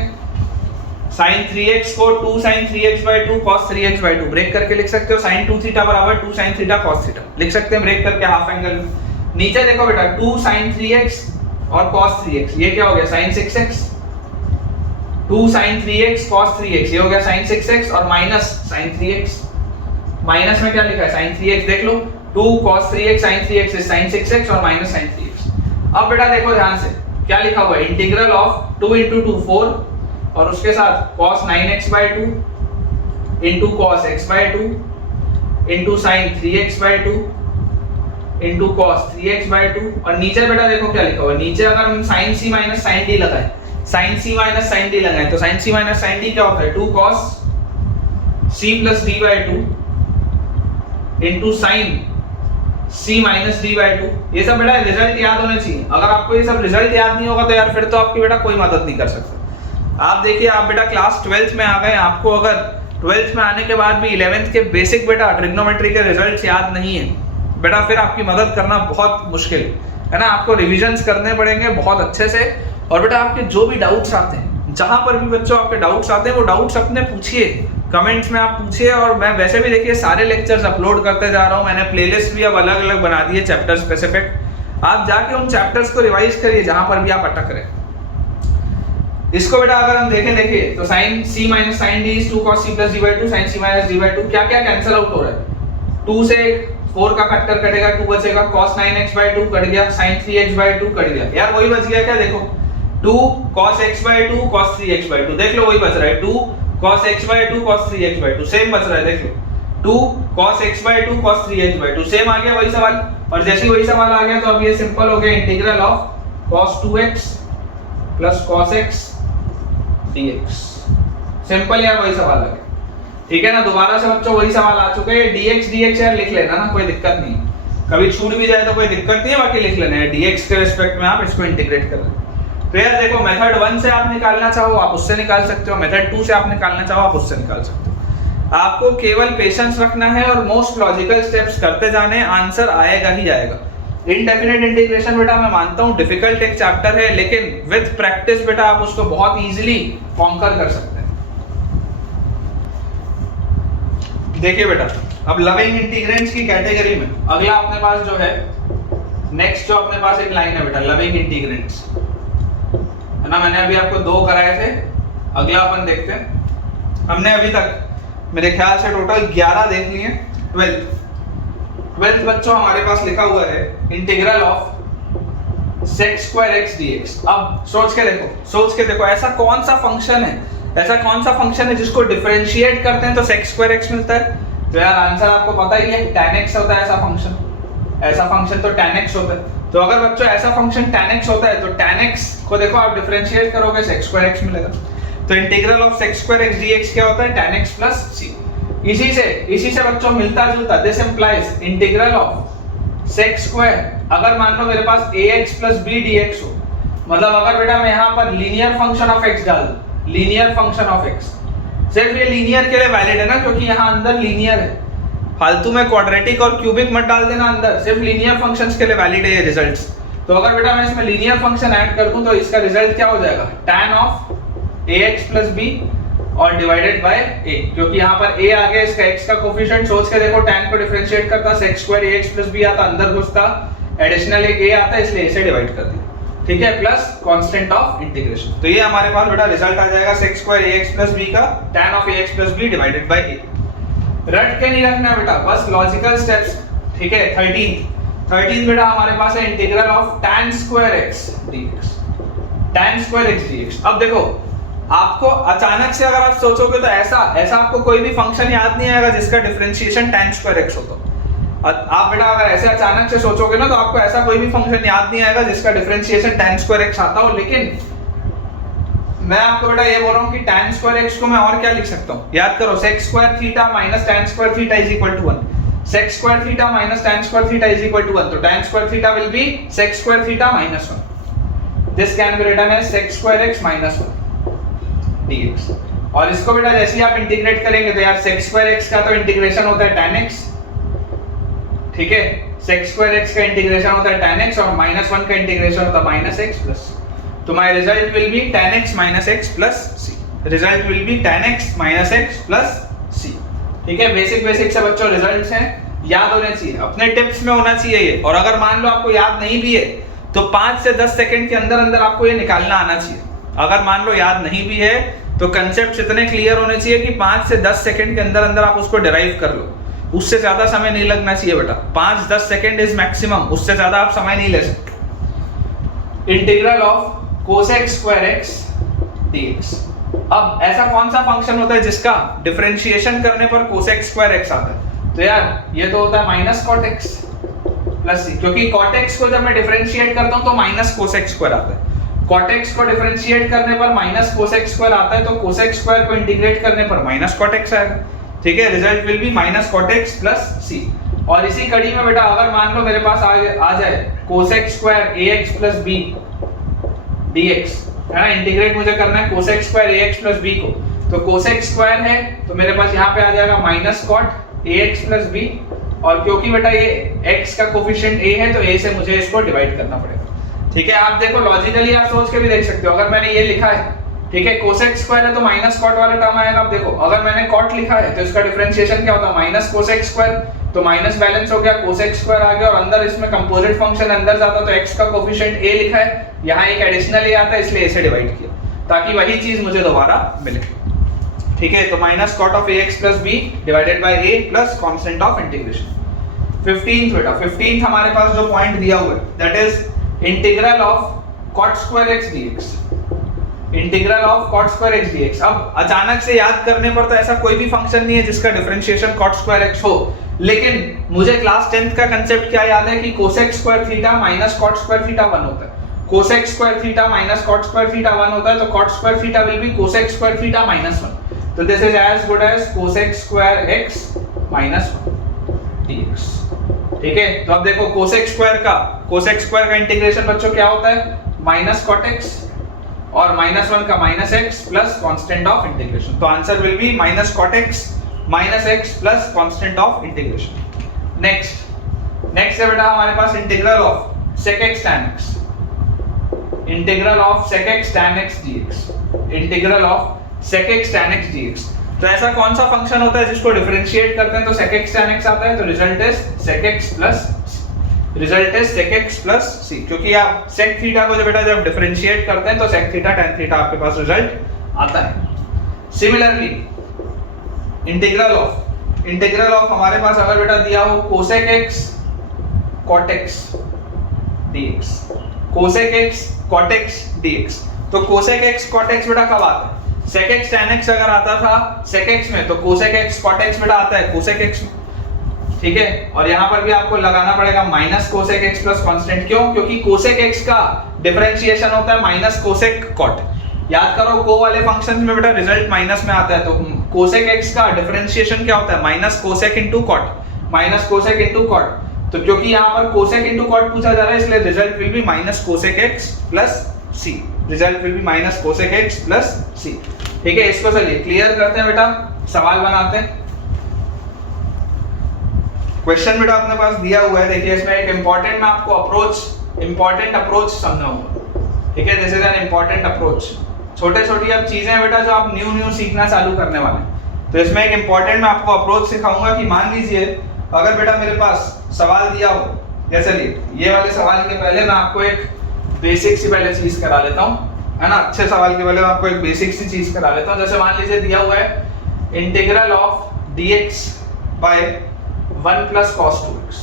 sin 3x को 2 sin 3x by 2 cos 3x by 2 break करके लिख सकते हो। sin 2 थीटा बराबर 2 sin थीटा cos थीटा लिख सकते हैं ब्रेक करके हाफ एंगल में। नीचे देखो बेटा 2 sin 3x और cos 3x, ये क्या हो गया sin 6x, 2 sin 3x cos 3x, ये हो गया sin 6x, और माइनस sin 3x, माइनस में क्या लिखा है sin 3x, देख लो 2 cos 3x sin 3x is sin 6x और माइनस sin 3x। अब बेटा देखो ध्यान से क्या लिखा हुआ है, इंटीग्रल ऑफ 2 into 2 4, और उसके साथ cos 9x by 2 into cos x by 2 into sin 3x by 2 into cos 3x by 2, और नीचे बेटा देखो क्या लिखा हुआ है, नीचे अगर हम sin c minus sin d लगाए, sign c minus sine D लगाएं तो sine c minus sine D क्या होता है 2 cos c plus d by 2 into sine c minus d by 2। ये सब बेटा रिजल्ट याद होने चाहिए। अगर आपको ये सब रिजल्ट याद नहीं होगा तो यार फिर तो आपकी बेटा कोई मदद नहीं कर सकता। आप देखिए आप बेटा क्लास 12th में आ गए, आपको अगर 12th में आने के बाद भी 11th के बेसिक बेटा ट्रिग्नोमेट्री के रिजल्ट्स याद नहीं है बेटा, फिर आपकी मदद करना बहुत मुश्किल है ना। आपको रिविजन्स करने पड़ेंगे बहुत अच्छे से। और बेटा आपके जो भी डाउट्स आते हैं, जहां पर भी बच्चों आपके डाउट्स आते हैं, वो डाउट्स अपने पूछिए, कमेंट्स में आप पूछिए। और मैं वैसे भी देखिए सारे लेक्चर्स अपलोड करते जा रहा हूँ, मैंने प्लेलिस्ट भी अब अलग अलग बना दी है चैप्टर स्पेसिफिक। आप जाके उन चैप्टर्स को रिवाइज करिए जहां पर भी आप अटक रहे। इसको बेटा अगर हम देखें देखिए तो sine c minus sine d is 2 cos c plus d by 2 sine c minus d by 2 क्या क्या कैंसिल आउट हो रहा है। 2 से 4 का फैक्टर कटेगा, 2 बचेगा, cos 9x बाई 2 कट गया, sin 3x बाई 2 कट गया। यार वही बच गया क्या, देखो 2 cos x by 2 cos 3x by 2, देख लो वही बच रहा है 2 cos x by 2 cos 3x by 2 same बच रहा है, देख लो 2 cos x by 2 cos 3x by 2 same आ गया वही सवाल। और जैसे ही वही सवाल आ गया तो अब ये सिंपल हो गया, integral of cos 2x plus cos x dx। Simple यार वही सवाल आ गया, ठीक है ना। दोबारा से बच्चों वही सवाल आ चुके हैं, dx यार लिख लेना ना, कोई दिक्कत नहीं, कभी छूट भी जाए तो कोई दिक्कत नहीं है, बाकी लिख लेना है dx के रिस्पेक्ट में आप इसको इंटीग्रेट कर लें। तो यार देखो मेथड 1 से आप निकालना चाहो आप उससे निकाल सकते हो, मेथड 2 से आप निकालना चाहो आप उससे निकाल सकते हो। आपको केवल पेशेंस रखना है और मोस्ट लॉजिकल स्टेप्स करते जाने, आंसर आएगा ही आएगा। इनडेफिनेट इंटीग्रेशन बेटा मैं मानता हूँ डिफिकल्ट एक चैप्टर है, लेकिन विद प्रैक्टिस बेटा आप उसको बहुत इजीली कॉन्कर कर सकते हैं। देखिए बेटा अब लविंग इंटीग्रेंट्स की कैटेगरी में अगला अपने पास जो है नेक्स्ट जो अपने पास एक लाइन है बेटा लविंग इंटीग्रेंट्स, है ना। मैंने अभी आपको 2 कराए थे, अगला अपन देखते हैं। हमने अभी तक मेरे ख्याल से टोटल 11 देख लिए। 12th बच्चों हमारे पास लिखा हुआ है integral of sec square x dx। अब सोच के देखो ऐसा कौन सा फंक्शन है जिसको डिफरेंशिएट करते हैं तो sec स्क्वायर x मिलता है। तो यार आंसर आपको पता ही है tan x होता है ऐसा फंक्शन तो tan x होता है। तो अगर बच्चों ऐसा फंक्शन tan x होता है तो tan x को देखो आप डिफरेंशिएट करोगे sec स्क्वायर x मिलेगा। तो integral of sec square x dx क्या होता है tan x प्लस c। इसी से बच्चों मिलता जुलता this implies integral of sec square, अगर मान लो मेरे पास ax प्लस b dx हो, मतलब अगर बेटा मैं यहाँ पर लीनियर फंक्शन ऑफ x डाल दूं, लीनियर फंक्शन ऑफ x, सिर्फ ये लीनियर के लिए वैलिड है ना, क्योंकि यहाँ अंदर लीनियर है, फालतू में क्वाड्रेटिक और क्यूबिक मत डाल देना अंदर, सिर्फ लीनियर फंक्शंस के लिए वैलिड है ये रिजल्ट्स। तो अगर बेटा मैं इसमें लीनियर फंक्शन ऐड कर दूं तो इसका रिजल्ट क्या हो जाएगा tan of ax plus b और डिवाइडेड बाय a, क्योंकि यहाँ पर a आ गया, इसका x का कोफिशिएंट सोच के देखो, tan को डिफरेंशिएट करता sec square ax plus b आता, अंदर घुसता एडिशनल एक a आता, इसलिए इसे डिवाइड कर दिया, ठीक है, प्लस कांस्टेंट ऑफ इंटीग्रेशन। तो ये हमारे पास बेटा रिजल्ट आ जाएगा sec square ax plus b का tan of ax plus b divided by a। रट के नहीं रखना बेटा, बस लॉजिकल स्टेप्स, ठीक है। 13 बेटा हमारे पास है integral of tan square x dx, tan square x dx। अब देखो आपको अचानक से अगर आप सोचोगे तो ऐसा आपको कोई भी फंक्शन याद नहीं आएगा जिसका डिफरेंशिएशन tan स्क्वायर x होता। आप बेटा अगर ऐसे अचानक से सोचोगे ना तो आपको ऐसा कोई भी फंक्शन याद नहीं आएगा जिसका डिफरेंशिएशन tan स्क्वायर x आता हो। लेकिन मैं आपको बेटा ये बोल रहा हूँ कि tan स्क्वायर x को मैं और क्या लिख सकता हूँ, याद करो sec square theta minus tan square theta is equal to 1, sec square theta minus tan square theta is equal to 1, तो tan square theta will be sec square theta minus 1। This can be written as sec square x minus 1 dx। और इसको बेटा जैसे ही आप integrate करेंगे तो यार sec square x का तो इंटीग्रेशन होता है tan x, ठीक है, sec स्क्वायर x का इंटीग्रेशन होता है tan x और माइनस 1 का इंटीग्रेशन होता है माइनस x प्लस। तो my result will be tan x minus x plus c, result will be tan x minus x plus c, ठीक है। बेसिक से बच्चों रिजल्ट्स हैं, याद होने चाहिए, अपने टिप्स में होना चाहिए ये। और अगर मान लो आपको याद नहीं भी है तो 5 से 10 सेकंड के अंदर आपको ये निकालना आना चाहिए। अगर मान लो याद नहीं भी है तो कंसेप्ट इतने क्लियर होने चाहिए कि 5 से 10 सेकंड के अंदर आप उसको डिराइव कर लो, उससे ज्यादा समय नहीं लगना चाहिए बेटा, 5-10 सेकंड इज मैक्सिमम, उससे ज्यादा आप समय नहीं ले सकते। Integral of cosec square x dx। अब ऐसा कौन सा फंक्शन होता है जिसका डिफरेंशिएशन करने पर cosec स्क्वायर x आता है, तो यार ये तो होता है minus cot x plus c, क्योंकि cot x को जब मैं डिफरेंशिएट करता हूं तो माइनस cosec स्क्वायर आता है, cot x को डिफरेंशिएट करने पर माइनस cosec स्क्वायर आता है, तो cosec स्क्वायर को इंटीग्रेट करने पर माइनस cot x आएगा। ठीक है, result will be minus cot x plus c। और इसी कड़ी में बेटा अगर मान लो मेरे पास आ जाए cosec square ax plus b dx, है ना, इंटीग्रेट मुझे करना है cosec square ax plus b को, तो cosec स्क्वायर है तो मेरे पास यहाँ पे आ जाएगा minus cot ax plus b, और क्योंकि बेटा ये x का कोफिशिएंट a है तो a से मुझे इसको डिवाइड करना पड़ेगा। ठीक है, आप देखो लॉजिकली आप सोच के भी देख सकते हो, अगर मैंने ये लिखा है, ठीक है, cosec स्क्वायर है तो माइनस cot वाला टर्म आएगा। आप देखो अगर मैंने cot लिखा है तो इसका डिफरेंशिएशन क्या होता है, माइनस cosec स्क्वायर, तो माइनस बैलेंस हो गया, cosec स्क्वायर आ गया, और अंदर इसमें कंपोजिट फंक्शन अंदर जाता तो x का कोफिशिएंट a लिखा है, यहाँ एक एडिशनल a आता है इसलिए a से डिवाइड किया ताकि वही चीज मुझे दोबारा मिले। ठीक है, तो minus cot of ax plus b divided by a plus constant of integration. 15th बेटा, 15th हमारे पास जो पॉइंट दिया हुआ है that is integral of cot square x dx, integral of cot square x dx। अब अचानक से याद करने पर तो ऐसा कोई भी फंक्शन नहीं है जिसका डिफरेंशिएशन cot स्क्वायर x हो, लेकिन मुझे क्लास 10th का कांसेप्ट क्या याद है कि cosec square theta minus cot square theta 1 होता है, cosec square theta minus cot square theta 1 होता है, तो cot square theta will be cosec square theta minus 1, तो this is as good as cosec square x minus 1 dx। ठीक है, तो अब देखो cosec स्क्वायर का इंटीग्रेशन बच्चों क्या होता है, माइनस cot x और माइनस 1 का minus x plus constant of integration, तो answer will be minus cot x minus x plus constant of integration. Next है बेटा हमारे पास integral of sec x tan x, integral of sec x tan x dx, integral of sec x tan x dx। तो ऐसा कौन सा function होता है जिसको डिफरेंशिएट करते हैं तो sec x tan x आता है, तो result is sec x plus c, क्योंकि आप sec थीटा को जब डिफरेंशिएट करते हैं तो sec थीटा tan थीटा आपके पास रिजल्ट आता है। सिमिलरली इंटीग्रल ऑफ हमारे पास अगर बेटा दिया हो cosec x cot x dx, cosec x cot x dx, तो cosec x cot x बेटा कब आता है, sec x tan x अगर आता था sec x में तो cosec x cot x बेटा आता है cosec x में। ठीक है, और यहाँ पर भी आपको लगाना पड़ेगा minus cosec x plus constant, क्यों, क्योंकि cosec x का डिफरेंशिएशन होता है माइनस cosec cot। याद करो को वाले फंक्शंस में बेटा रिजल्ट माइनस में आता है, तो cosec x का डिफरेंशिएशन क्या होता है, minus cosec into cot, minus cosec into cot, तो क्योंकि यहाँ पर cosec इनटू cot पूछा जा रहा है इसलिए result will be minus cosec x plus c, result will be minus cosec x plus c। ठीक है, इसको चलिए क्लियर करते हैं बेटा, सवाल बनाते हैं। क्वेश्चन बेटा अपने पास दिया हुआ है, देखिए इसमें एक इंपॉर्टेंट मैं आपको इंपॉर्टेंट अप्रोच समझाऊंगा। ठीक है, this is an important approach, छोटी अब चीजें हैं बेटा जो आप न्यू सीखना चालू करने वाले हैं, तो इसमें एक इंपॉर्टेंट मैं आपको अप्रोच सिखाऊंगा कि मान लीजिए अगर बेटा मेरे पास सवाल दिया हो, जैसे ये वाले सवाल के पहले मैं आपको एक बेसिक सी पहले चीज करा लेता हूँ, है ना, अच्छे सवाल के पहले मैं आपको एक बेसिक सी चीज करा लेता हूँ। जैसे मान लीजिए दिया हुआ है integral of dx by 1 plus cos 2x,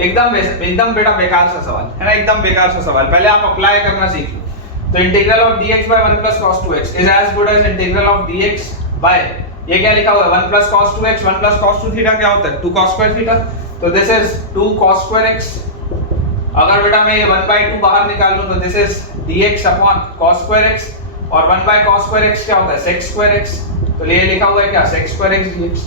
एकदम बेटा बेकार सा सवाल है ना, एकदम बेकार सा सवाल, पहले आप अप्लाई करना सीख लो। तो integral of dx by 1 plus cos 2x is as good as integral of dx by, ये क्या लिखा हुआ है 1 plus cos 2x, 1 plus cos 2 theta क्या होता है 2 cos स्क्वायर थीटा, तो this is 2 cos square x। अगर बेटा मैं ये 1/2 बाहर निकाल लूं तो this is dx upon cos square x, और 1/cos स्क्वायर x क्या होता है sec स्क्वायर x, तो ये लिखा हुआ है क्या sec स्क्वायर x dx।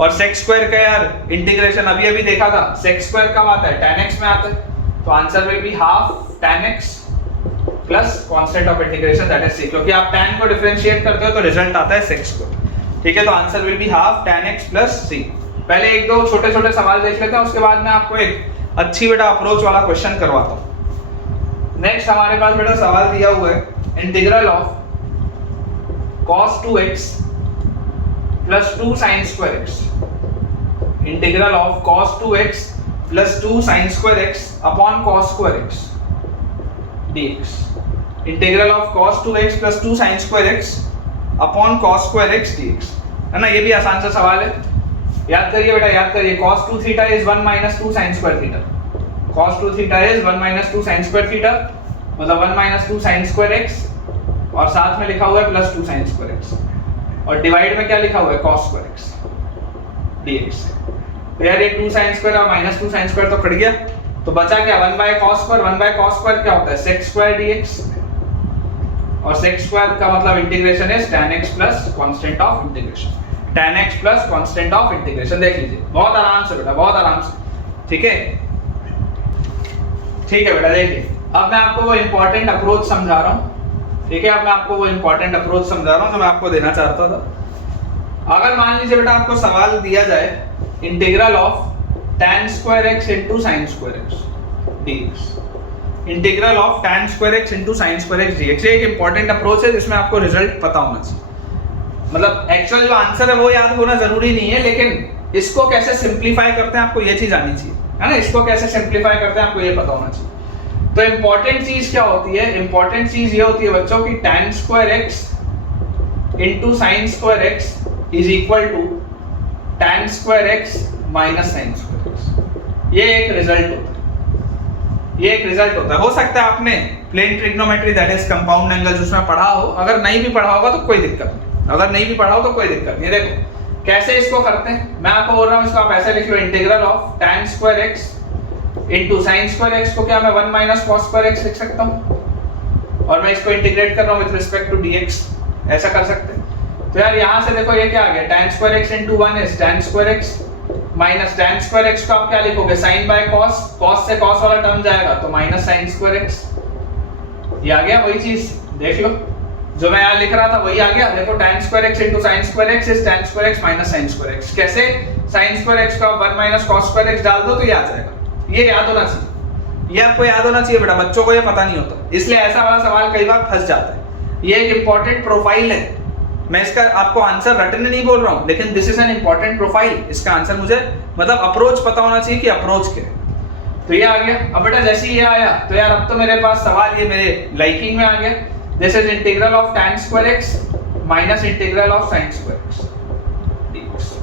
और sec स्क्वायर का यार इंटीग्रेशन अभी देखा था, sec स्क्वायर कब आता है tan x में आता है, तो answer will be half tan x plus constant of integration that is c, क्योंकि आप tan को डिफरेंशिएट करते हो तो रिजल्ट आता है sec स्क्वायर। ठीक है, तो answer will be half tan x plus c। पहले एक दो छोटे सवाल देख लेते हैं, उसके बाद मैं आपको एक अच्छी बेटा अप्रोच वाला क्वेश्चन करवाता हूं। नेक्स्ट हमारे पास बेटा सवाल दिया हुआ है integral of cos 2x plus 2 sin square x, integral of cos 2x plus 2 sin square x upon cos square x dx, integral of cos 2x plus 2 sin square x upon cos square x dx, है ना, ये भी आसान सा सवाल है, याद करिए बेटा, याद करिए cos 2 theta is 1 minus 2 sin square theta, cos 2 theta is 1 minus 2 sin square theta, मतलब 1 माइनस 2 sin स्क्वायर x, और साथ में लिखा हुआ है प्लस 2 sin स्क्वायर x, और डिवाइड में क्या लिखा हुआ है cos स्क्वायर x dx। तो यार ये 2 sin स्क्वायर और माइनस 2 sin स्क्वायर तो कट गया, तो बचा क्या 1/cos स्क्वायर, 1/cos स्क्वायर क्या होता है sec स्क्वायर dx, और sec स्क्वायर का मतलब इंटीग्रेशन है tan x plus constant of integration, tan x plus constant of integration. देख लीजिए बहुत आराम से बेटा, बहुत आराम से, ठीक है, ठीक है बेटा। देखिए अब मैं आपको वो इंपॉर्टेंट अप्रोच समझा रहा हूँ, ठीक है, अब मैं आपको वो इंपॉर्टेंट अप्रोच समझा रहा हूँ जो मैं आपको देना चाहता था। अगर मान लीजिए बेटा आपको सवाल दिया जाए integral of tan square x into sin square x dx, integral of tan square x into sin square x dx, ये एक इंपॉर्टेंट अप्रोच है जिसमें आपको रिजल्ट पता होना चाहिए। मतलब एक्चुअल जो आंसर है वो याद होना जरूरी नहीं है, लेकिन इसको कैसे सिंपलीफाई करते हैं आपको ये चीज आनी चाहिए, है ना, इसको कैसे सिंपलीफाई करते हैं आपको ये पता होना चाहिए। तो इंपॉर्टेंट चीज क्या होती है, इंपॉर्टेंट चीज ये होती है बच्चों की tan square x into sin square x is equal to tan square x minus sin square x। ये एक रिजल्ट होता है, ये एक रिजल्ट होता है। हो सकता है आपने plane trigonometry that is compound angle जिसमें पढ़ा हो, अगर नहीं भी पढ़ा होगा तो कोई दिक्कत नहीं, अगर नहीं भी पढ़ा हो तो कोई दिक्कत नहीं। देखो कैसे इसको करते हैं, मैं आपको बोल रहा हूँ, इसको आप ऐसे लिख लो, integral of tan square x into sin square x को क्या मैं 1 माइनस cos स्क्वायर x लिख सकता हूँ, और मैं इसको इंटीग्रेट कर रहा हूँ विद रिस्पेक्ट टू dx, ऐसा कर सकते हैं। तो यार यहाँ से देखो ये क्या आ गया, tan square x into 1 is tan square x minus tan square x को आप क्या लिखोगे, sin बाय cos, cos से cos वाला टर्म जाएगा तो माइनस sin स्क्वायर x, ये आ गया वही चीज, देख लो जो मैं यहाँ लिख रहा था वही आ गया। देखो tan square x into sin square x is tan square x minus sin square x। कैसे, sin स्क्वायर x को आप 1 माइनस cos स्क्वायर x डाल दो तो ये आ जाएगा। ये याद होना चाहिए, ये आपको याद होना चाहिए बेटा, बच्चों को ये पता नहीं होता, इसलिए ऐसा वाला सवाल कई बार फंस जाता है। ये एक इंपॉर्टेंट प्रोफाइल है, मैं इसका आपको आंसर रटने नहीं बोल रहा हूँ, लेकिन this is an important profile, इसका आंसर मुझे मतलब अप्रोच पता होना चाहिए कि अप्रोच क्या है। तो ये आ गया। अब बेटा जैसे ये आया तो यार अब तो मेरे पास सवाल ये मेरे लाइकिंग में आ गया। This is integral of tan square x minus integral of sin square x dx,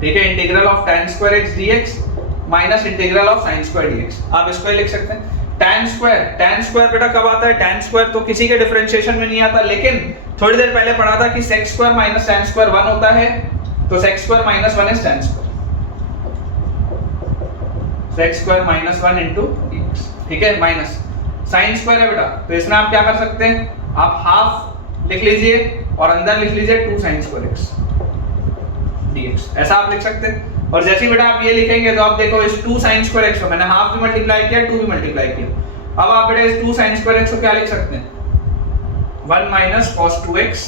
ठीक है, integral of tan square x dx minus integral of sin square dx। आप इसको लिख सकते हैं tan स्क्वायर बेटा कब आता है, tan स्क्वायर तो किसी के डिफरेंशिएशन में नहीं आता, लेकिन थोड़ी देर पहले पढ़ा था कि sec square minus tan square 1 होता है, तो sec square minus 1 is tan square, sec square minus 1 into dx, ठीक है, माइनस sin स्क्वायर है बेटा, तो इसमें आप क्या कर सकते हैं, आप हाफ लिख लीजिए और अंदर लिख लीजिए 2 sin स्क्वायर x dx, ऐसा आप लिख सकते हैं। और जैसे बेटा आप ये लिखेंगे तो आप देखो इस 2 sin स्क्वायर x को मैंने हाफ भी मल्टीप्लाई किया, 2 भी मल्टीप्लाई किया। अब आप बेटा इस 2 sin स्क्वायर x को क्या लिख सकते हैं, 1 माइनस cos 2x,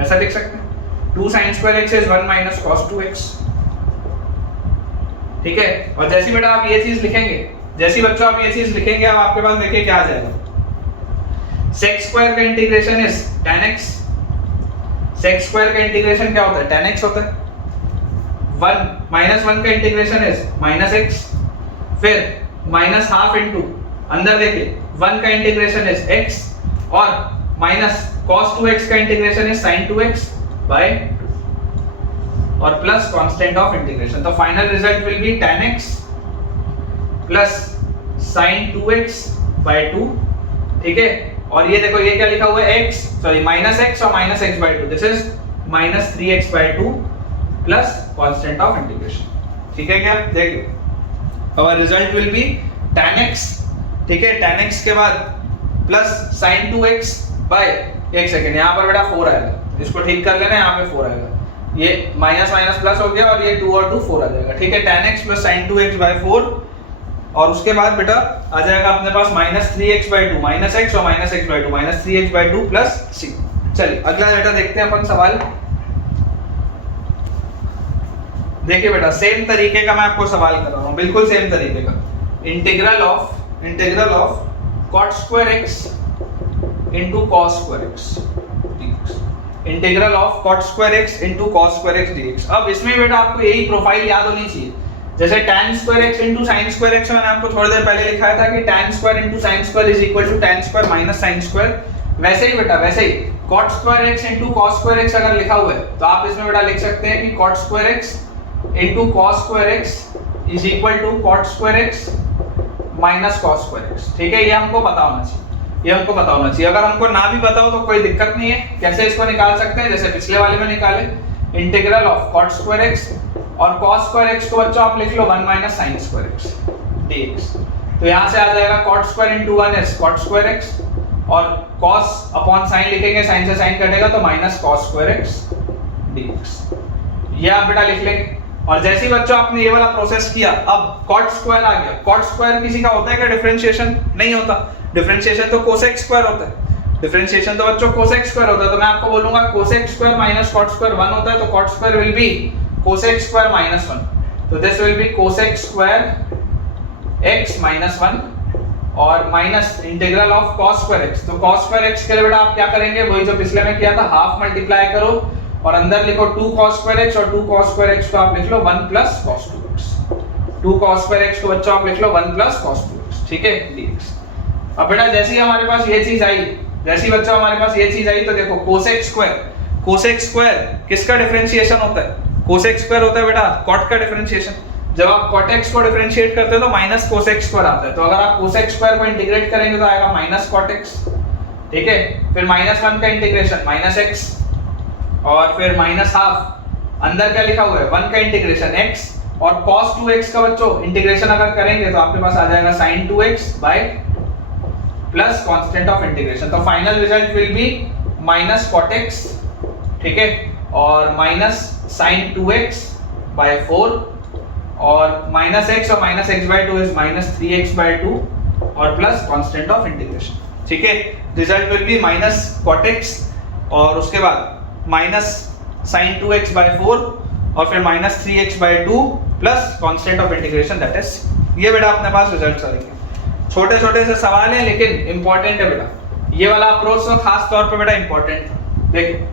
ऐसा लिख सकते हैं। 2 sin square x is 1 minus cos 2x, ठीक है। और जैसे बेटा आप ये चीज लिखेंगे, जैसी बच्चों आप ये चीज लिखेंगे, अब आपके पास देखिए क्या आ जाएगा, sec स्क्वायर का integration is tan x, sec square का इंटीग्रेशन क्या होता है, tan x होता है। 1 माइनस 1 का इंटीग्रेशन इज माइनस x, फिर माइनस हाफ इनटू अंदर देखिए 1 का इंटीग्रेशन इज x, और माइनस cos 2x का integration is sin 2x by 2, और प्लस कांस्टेंट ऑफ इंटीग्रेशन। तो final result will be tan x plus sin 2x by 2, ठीक है। और ये देखो ये क्या लिखा हुआ है, x सॉरी माइनस x और minus x by 2, this is minus 3x by 2 plus constant of integration, ठीक है क्या, देखिए और result will be tan x, ठीक है, tan x के बाद प्लस sin 2x बाय, एक सेकंड यहाँ पर बेटा 4 आएगा, इसको ठीक कर लेना, यहाँ पे 4 आएगा, ये माइनस माइनस प्लस हो गया और ये 2 और 2 4 आ जाएगा, ठीक है, tan x plus sin 2x by 4, और उसके बाद बेटा आ जाएगा अपने पास minus 3x by 2, minus x और minus x by 2, minus 3x by 2 plus c। चलिए अगला बेटा देखते हैं अपन सवाल। देखिए बेटा सेम तरीके का मैं आपको सवाल कर रहा हूँ, बिल्कुल सेम तरीके का, integral of cot square x into cos square x dx, integral of cot square x into cos square x dx। अब इसमें बेटा आपको यही प्रोफाइल याद होनी चाहिए, जैसे tan square x into sin square x मैंने आपको थोड़ी देर पहले लिखाया था कि tan square into sin square is equal to tan square minus sin square, वैसे ही बेटा वैसे ही cot square x into cos square x अगर लिखा हुआ है तो आप इसमें बेटा लिख सकते हैं कि cot square x into cos square x is equal to cot square x minus cos square x, ठीक है, ये हमको पता होना चाहिए, ये हमको पता होना चाहिए। अगर हमको ना भी पता हो तो कोई दिक्कत नहीं है, कैसे इसको निकाल सकते हैं, जैसे पिछले वाले में निकाले, integral of cot square x और cos स्क्वायर x को बच्चों आप लिख लो 1 minus sin square x dx, तो यहाँ से आ जाएगा cot square into 1 is cot square x और कॉस अपॉन साइन लिखेंगे, साइन से साइन कटेगा तो minus cos square x dx, ये आप बेटा लिख लेंगे। और जैसे ही बच्चों आपने ये वाला प्रोसेस किया, अब कॉट स्क्वायर आ गया। कॉट स्क्वायर किसी का होता है क्या डिफरेंशिएशन? नहीं होता। डिफरेंशिएशन तो कोसेक स्क्वायर होता है, डिफरेंशिएशन तो बच्चों कोसेक स्क्वायर होता है। तो मैं आपको बोलूंगा cosec square minus cot square 1 होता है, तो cot square will be cosec square minus 1, तो this will be cosec square x minus 1 और minus integral of cos square x. तो कॉस स्क्वायर एक्स के लिए बेटा आप क्या करेंगे, वही जो पिछले में किया था, हाफ मल्टीप्लाई करो और अंदर लिखो 2 cos स्क्वायर x और 2 cos स्क्वायर x को आप लिख लो 1 plus cos 2x। 2 cos square x को बच्चों आप लिख लो 1 प्लस cos 2x, ठीक है dx। अब बेटा जैसे ही हमारे पास ये चीज आई, जैसे ही बच्चों हमारे पास ये चीज आई तो देखो कोसेक स्क्वायर किसका डिफरेंशिएशन होता है? कोसेक स्क्वायर होता है बेटा कॉट का डिफरेंशिएशन। जब आप cot x को डिफरेंशिएट करते हो तो माइनस कोसेक स्क्वायर आता है, तो अगर आप कोसेक स्क्वायर को इंटीग्रेट करेंगे तो आएगा माइनस cot x, ठीक है। फिर -1 का इंटीग्रेशन माइनस x और फिर माइनस हाफ, अंदर क्या लिखा हुआ है 1 का इंटीग्रेशन x और cos 2x का बच्चों इंटीग्रेशन अगर करेंगे तो आपके पास आ जाएगा sin 2x by plus constant of integration. तो final result will be minus cot x, ठीक है, और माइनस sin 2x बाय 4 और माइनस x और minus x by 2 is minus 3x by 2 और प्लस कांस्टेंट ऑफ इंटीग्रेशन, ठीक है। Result will be minus cot x और उसके बाद माइनस sin 2x बाय 4 और फिर minus 3x by 2 plus constant of integration, that is ये बेटा अपने पास रिजल्ट्स आएंगे। छोटे छोटे से सवाल हैं लेकिन इंपॉर्टेंट है बेटा, ये वाला अप्रोच तो खास तौर पे बेटा इंपॉर्टेंट है। देखिए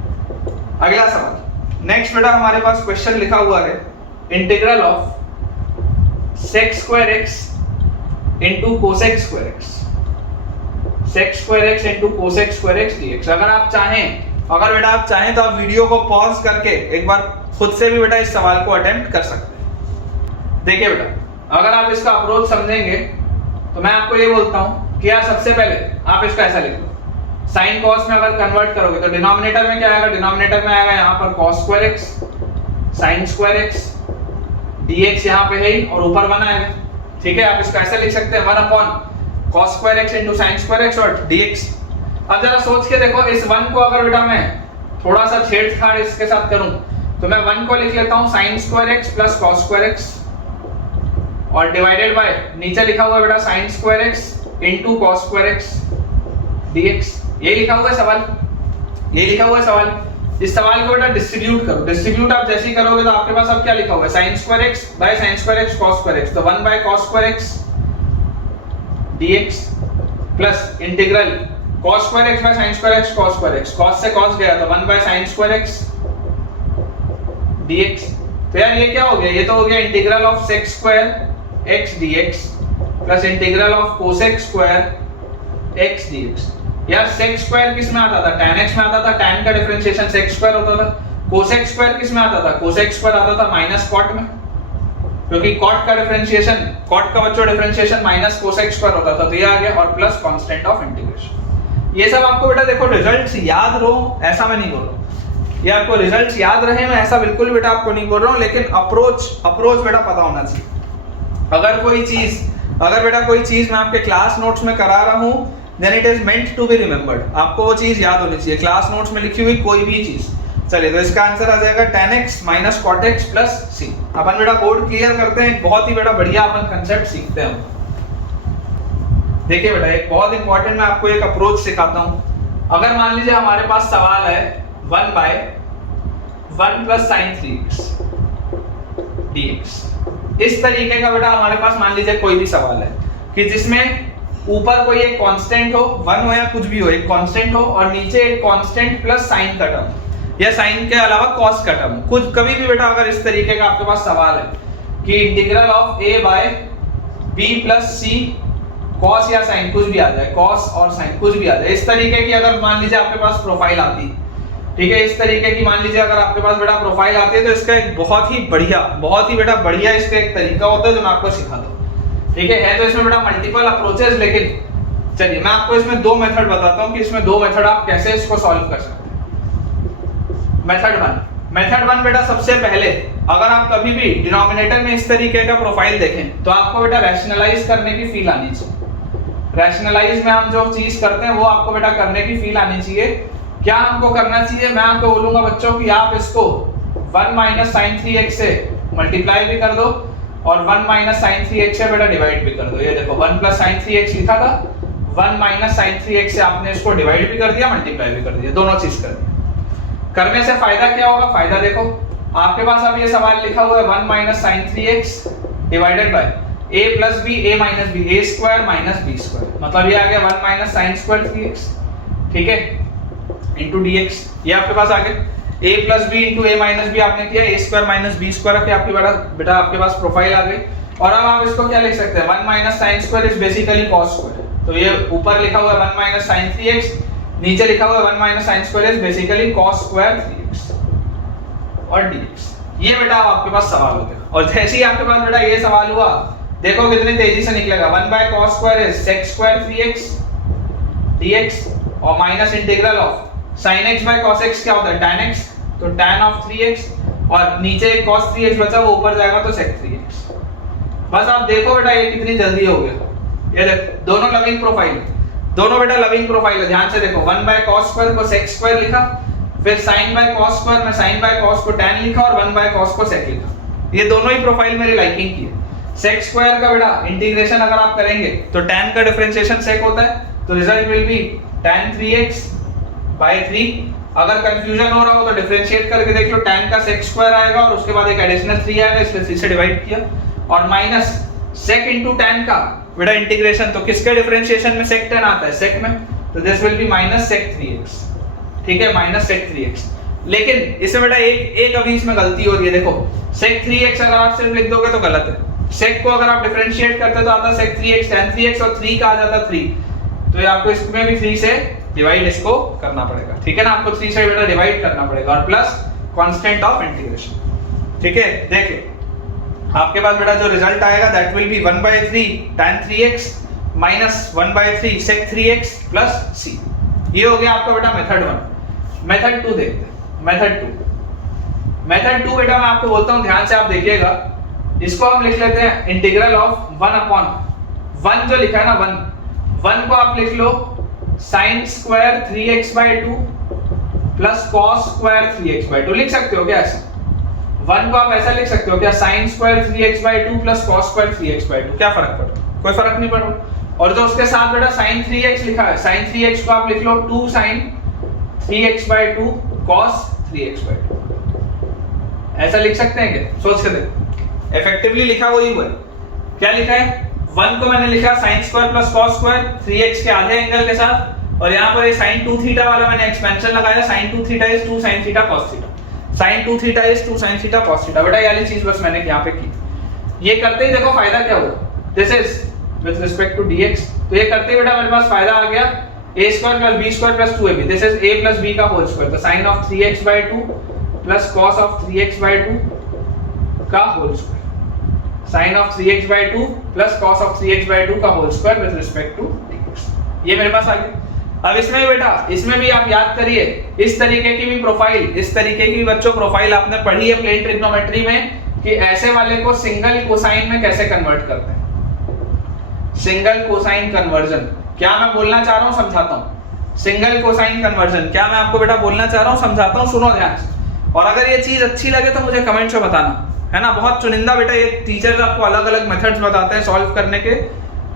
अगला सवाल, नेक्स्ट बेटा हमारे पास क्वेश्चन लिखा हुआ है integral of sec square x into cosec square x, sec square x into cosec square x dx। अगर बेटा आप चाहें तो आप वीडियो को पॉज करके एक बार खुद से भी बेटा इस सवाल को अटेम्प्ट कर सकते हैं। देखिए बेटा अगर आप इसका अप्रोच समझेंगे तो मैं आपको ये बोलता हूं कि यार सबसे पहले आप इसका ऐसा लिख लो, sin cos में अगर कन्वर्ट करोगे तो डिनोमिनेटर में क्या आएगा, डिनोमिनेटर में आएगा यहाँ पर cos square x sin square x dx यहाँ पे है ही और ऊपर 1 आएगा, ठीक है। आप इसका ऐसा लिख सकते हैं 1 upon cos square x into sin square x और dx। अब जरा सोच के देखो, इस 1 को अगर बेटा मैं थोड़ा सा छेड़छाड़ इसके साथ करूं तो मैं 1 को लिख लेता हूं sin square x plus cos square x और डिवाइडेड बाय नीचे लिखा हुआ है बेटा sin square x into cos square x dx। ये लिखा हुआ है सवाल, ये लिखा हुआ है सवाल। इस सवाल को बेटा डिस्ट्रीब्यूट करो, डिस्ट्रीब्यूट आप जैसे ही करोगे तो आपके पास अब क्या लिखा हुआ है sin square x by sin square x cos square x, तो 1 by cos square x dx plus integral cos square x by sin square x cos square x, cos से cos गया तो 1 by sin square x dx। तो यार ये क्या हो गया, ये तो हो गया integral of sec square x dx plus integral of cosec square x dx। यार sec स्क्वायर किस में आता था, tan x में आता था, tan का डिफरेंशिएशन sec स्क्वायर होता था। cosec स्क्वायर किस में आता था, cosec स्क्वायर आता था माइनस cot में, क्योंकि cot का डिफरेंशिएशन, cot का बच्चों डिफरेंशिएशन माइनस cosec स्क्वायर होता था, तो ये आ गया और प्लस कांस्टेंट ऑफ इंटीग्रेशन। ये सब आपको बेटा देखो रिजल्ट्स याद रहो ऐसा मैं नहीं बोल रहा हूं, ये आपको रिजल्ट्स याद रहे मैं ऐसा बिल्कुल बेटा आपको नहीं बोल रहा हूं, लेकिन अप्रोच बेटा पता होना चाहिए। अगर बेटा कोई चीज मैं आपके क्लास नोट्स में करा रहा हूं then it is meant to be remembered, आपको वो चीज याद होनी चाहिए, क्लास नोट्स में लिखी हुई कोई भी चीज। चलिए तो इसका आंसर आ जाएगा tan x minus cot x plus c। अपन बेटा बोर्ड क्लियर करते हैं, बहुत ही बेटा बढ़िया अपन कंसेप्ट सीखते हैं। देखिए बेटा एक बहुत इंपॉर्टेंट मैं आपको एक अप्रोच सिखाता हूं। अगर मान लीजिए हमारे पास सवाल है 1 by 1 plus sin 3x dx, इस तरीके का बेटा हमारे पास मान लीजिए कोई भी सवाल है कि जिसमें ऊपर कोई एक कांस्टेंट हो, 1 हो या कुछ भी हो, एक कांस्टेंट हो और नीचे एक कांस्टेंट प्लस साइन का टर्म या साइन के अलावा कॉस का टर्म, कुछ कभी भी बेटा अगर इस तरीके का आपके पास सवाल है कि integral of a by b plus c cos या साइन कुछ भी आ जाए, कॉस और साइन कुछ भी आ जाए, इस तरीके की अगर मान लीजिए आपके पास प्रोफाइल आती, ठीक है, इस तरीके की मान लीजिए अगर आपके पास बेटा प्रोफाइल आती है तो इसका एक बहुत ही बेटा बढ़िया इसका एक तरीका होता है जो मैं आपको सिखा दूं। ठीक है तो इसमें बेटा मल्टीपल अप्रोचेस, लेकिन चलिए मैं आपको इसमें 2 मेथड बताता हूं कि इसमें 2 मेथड आप कैसे इसको सॉल्व कर सकते हैं। मेथड 1 बेटा सबसे पहले अगर आप कभी भी डिनोमिनेटर में इस तरीके का प्रोफाइल देखें तो आपको बेटा रैशनलाइज करने की फील आनी चाहिए। रैशनलाइज में हम जो चीज करते हैं वो आपको बेटा करने की फील आनी चाहिए। क्या हमको करना चाहिए, मैं आपको बोलूंगा बच्चों कि आप इसको 1 माइनस साइन 3x से मल्टीप्लाई भी कर दो और 1 माइनस साइन 3x से बेटा डिवाइड भी कर दो। ये देखो 1 प्लस साइन 3x लिखा था, 1 माइनस साइन 3x से आपने इसको डिवाइड भी कर दिया, मल्टीप्लाई भी कर दिया, दोनों चीज कर दिया। करने से फायदा क्या होगा, फायदा देखो आपके पास अब ये सवाल लिखा हुआ है 1 minus sine 3x divided by a plus b a minus b a square minus b square, मतलब ये आ गया 1 माइनस साइन स्क्वायर 3x, ठीक है, इनटू dx। ये आपके पास आ गया a plus b into a minus b आपने किया, a square minus b square की आपकी बेटा आपके पास प्रोफाइल आ गई। और अब आप इसको क्या लिख सकते हैं, 1 minus sine square is basically cos square. तो ये ऊपर लिखा हुआ है 1 माइनस साइन 3x, नीचे लिखा हुआ है 1 minus sine square is basically cos square 3x और dx। ये बेटा आपके पास सवाल हो गया। और जैसे ही आपके पास बेटा ये सवाल हुआ, देखो कितनी तेजी से निकलेगा, 1 by cos square is sec square 3x dx और minus integral of sin x by cos x क्या होता है tan x, तो tan ऑफ 3x और नीचे एक cos 3x बचा वो ऊपर जाएगा तो sec 3x। बस आप देखो बेटा ये कितनी जल्दी हो गया। ये देखो दोनों लविंग प्रोफाइल, दोनों बेटा लविंग प्रोफाइल है, ध्यान से देखो 1 बाय cos स्क्वायर को sec स्क्वायर लिखा, फिर sin बाय cos स्क्वायर में sin बाय cos को tan लिखा और 1 बाय cos को sec लिखा। ये दोनों ही प्रोफाइल मेरी लाइकिंग की है। sec स्क्वायर का बेटा इंटीग्रेशन अगर आप करेंगे तो tan का डिफरेंशिएशन sec होता है, तो result will be tan 3x by 3। अगर कंफ्यूजन हो रहा हो तो डिफरेंशिएट करके देख लो, tan का sec स्क्वायर आएगा और उसके बाद एक एडिशनल 3 आएगा, इसलिए 3 से डिवाइड किया, और माइनस sec इनटू tan का बेटा इंटीग्रेशन, तो किसके डिफरेंशिएशन में sec tan आता है, sec में, तो this will be minus sec 3x, ठीक है, माइनस sec 3x। लेकिन इसमें बेटा एक अभी इसमें गलती हो रही है, देखो sec 3x अगर आप सिर्फ लिख दोगे तो गलत है, sec को अगर आप डिफरेंशिएट करते तो आता sec 3x tan 3x और 3 का आ जाता 3, तो ये आपको इसमें भी 3 से डिवाइड इसको करना पड़ेगा, ठीक है ना, आपको 3 से बेटा डिवाइड करना पड़ेगा और प्लस कांस्टेंट ऑफ इंटीग्रेशन, ठीक है। देखिए आपके पास बेटा जो रिजल्ट आएगा that will be 1 by 3 tan 3x minus 1 by 3 sec 3x plus c। ये हो गया आपका बेटा मेथड 1। मेथड 2 देखते हैं। मेथड 2 बेटा मैं आपको बोलता हूं, ध्यान से आप देखिएगा, इसको हम लिख लेते हैं इंटीग्रल ऑफ 1 अपॉन 1 जो लिखा है ना 1 को आप लिख लो sin square 3x by 2 plus cos square 3x by 2 लिख सकते हो क्या ऐसा? 1 को आप ऐसा लिख सकते हो क्या, sin square 3x by 2 plus cos square 3x by 2, क्या फर्क पड़ रहा है? कोई फर्क नहीं पड़ रहा। और जो उसके साथ बेटा sin 3x लिखा है, sin 3x को आप लिख लो 2 sin 3x by 2 cos 3x by 2, ऐसा लिख सकते हैं क्या? सोच के देखो, इफेक्टिवली लिखा वही हुआ है। क्या लिखा है? 1 को मैंने लिखा sin square plus cos square 3x के आधे एंगल के साथ, और यहाँ पर ये sin 2 थीटा वाला मैंने एक्सपेंशन लगाया, sin 2 theta is 2 sin theta cos theta, sin 2 theta is 2 sin theta cos theta. बेटा ये वाली चीज बस मैंने यहाँ पे की। ये करते ही देखो फायदा क्या हुआ, this is with respect to dx, तो ये करते ही बेटा मेरे पास फायदा आ गया a square plus b square plus 2ab, this is a plus b का होल स्क्वायर, तो sin of 3x by 2 plus cos of 3x by 2 का whole square, sin of 3x by 2 plus cos of 3x by 2 का whole square with respect to dx। ये मेरे पास आ गया। अब इसमें भी बेटा, इसमें भी आप याद करिए, इस तरीके की भी प्रोफाइल, इस तरीके की बच्चों प्रोफाइल आपने पढ़ी है प्लेन ट्रिग्नोमेट्री में, कि ऐसे वाले को सिंगल कोसाइन में कैसे कन्वर्ट करते हैं, सिंगल कोसाइन कन्वर्जन। क्या मैं बोलना चाह रहा हूं, समझाता हूं। सिंगल कोसाइन कन्वर्जन क्या मैं आपको बेटा बोलना चाह रहा हूं, समझाता हूं, सुनो ध्यान से। और अगर ये चीज अच्छी लगे तो मुझे कमेंट में बताना, है ना। बहुत चुनिंदा बेटा ये टीचर्स आपको अलग अलग मेथड्स बताते हैं सॉल्व करने के,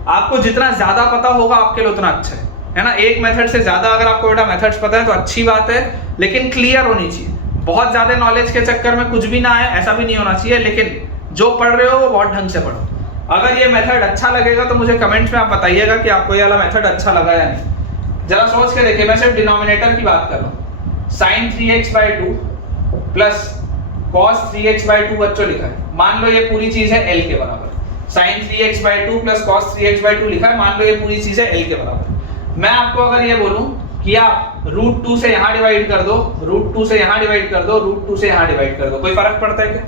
आपको जितना ज्यादा पता होगा आपके लिए उतना अच्छा है ना। एक मेथड से ज्यादा अगर आपको बेटा मेथड्स पता है तो अच्छी बात है, लेकिन क्लियर होनी चाहिए। बहुत ज्यादा नॉलेज के चक्कर में कुछ भी ना आए, ऐसा भी नहीं होना चाहिए, लेकिन जो पढ़ रहे हो वो बहुत ढंग से पढ़ो। अगर ये मेथड अच्छा लगेगा तो मुझे कमेंट्स में आप बताइएगा कि आपको ये वाला मेथड अच्छा लगा या नहीं। जरा सोच के देखिए, मैं सिर्फ डिनोमिनेटर की बात कर रहा हूँ। sin 3x by 2 plus cos 3x by 2 बच्चों लिखा है, मान लो ये पूरी चीज है l के बराबर। sin 3x by 2 plus cos 3x by 2 लिखा है, मान लो ये पूरी चीज है l के बराबर। मैं आपको अगर ये बोलूं कि आप √2 से यहाँ डिवाइड कर दो, √2 से यहाँ डिवाइड कर दो, √2 से यहाँ डिवाइड कर दो, कोई फर्क पड़ता है क्या?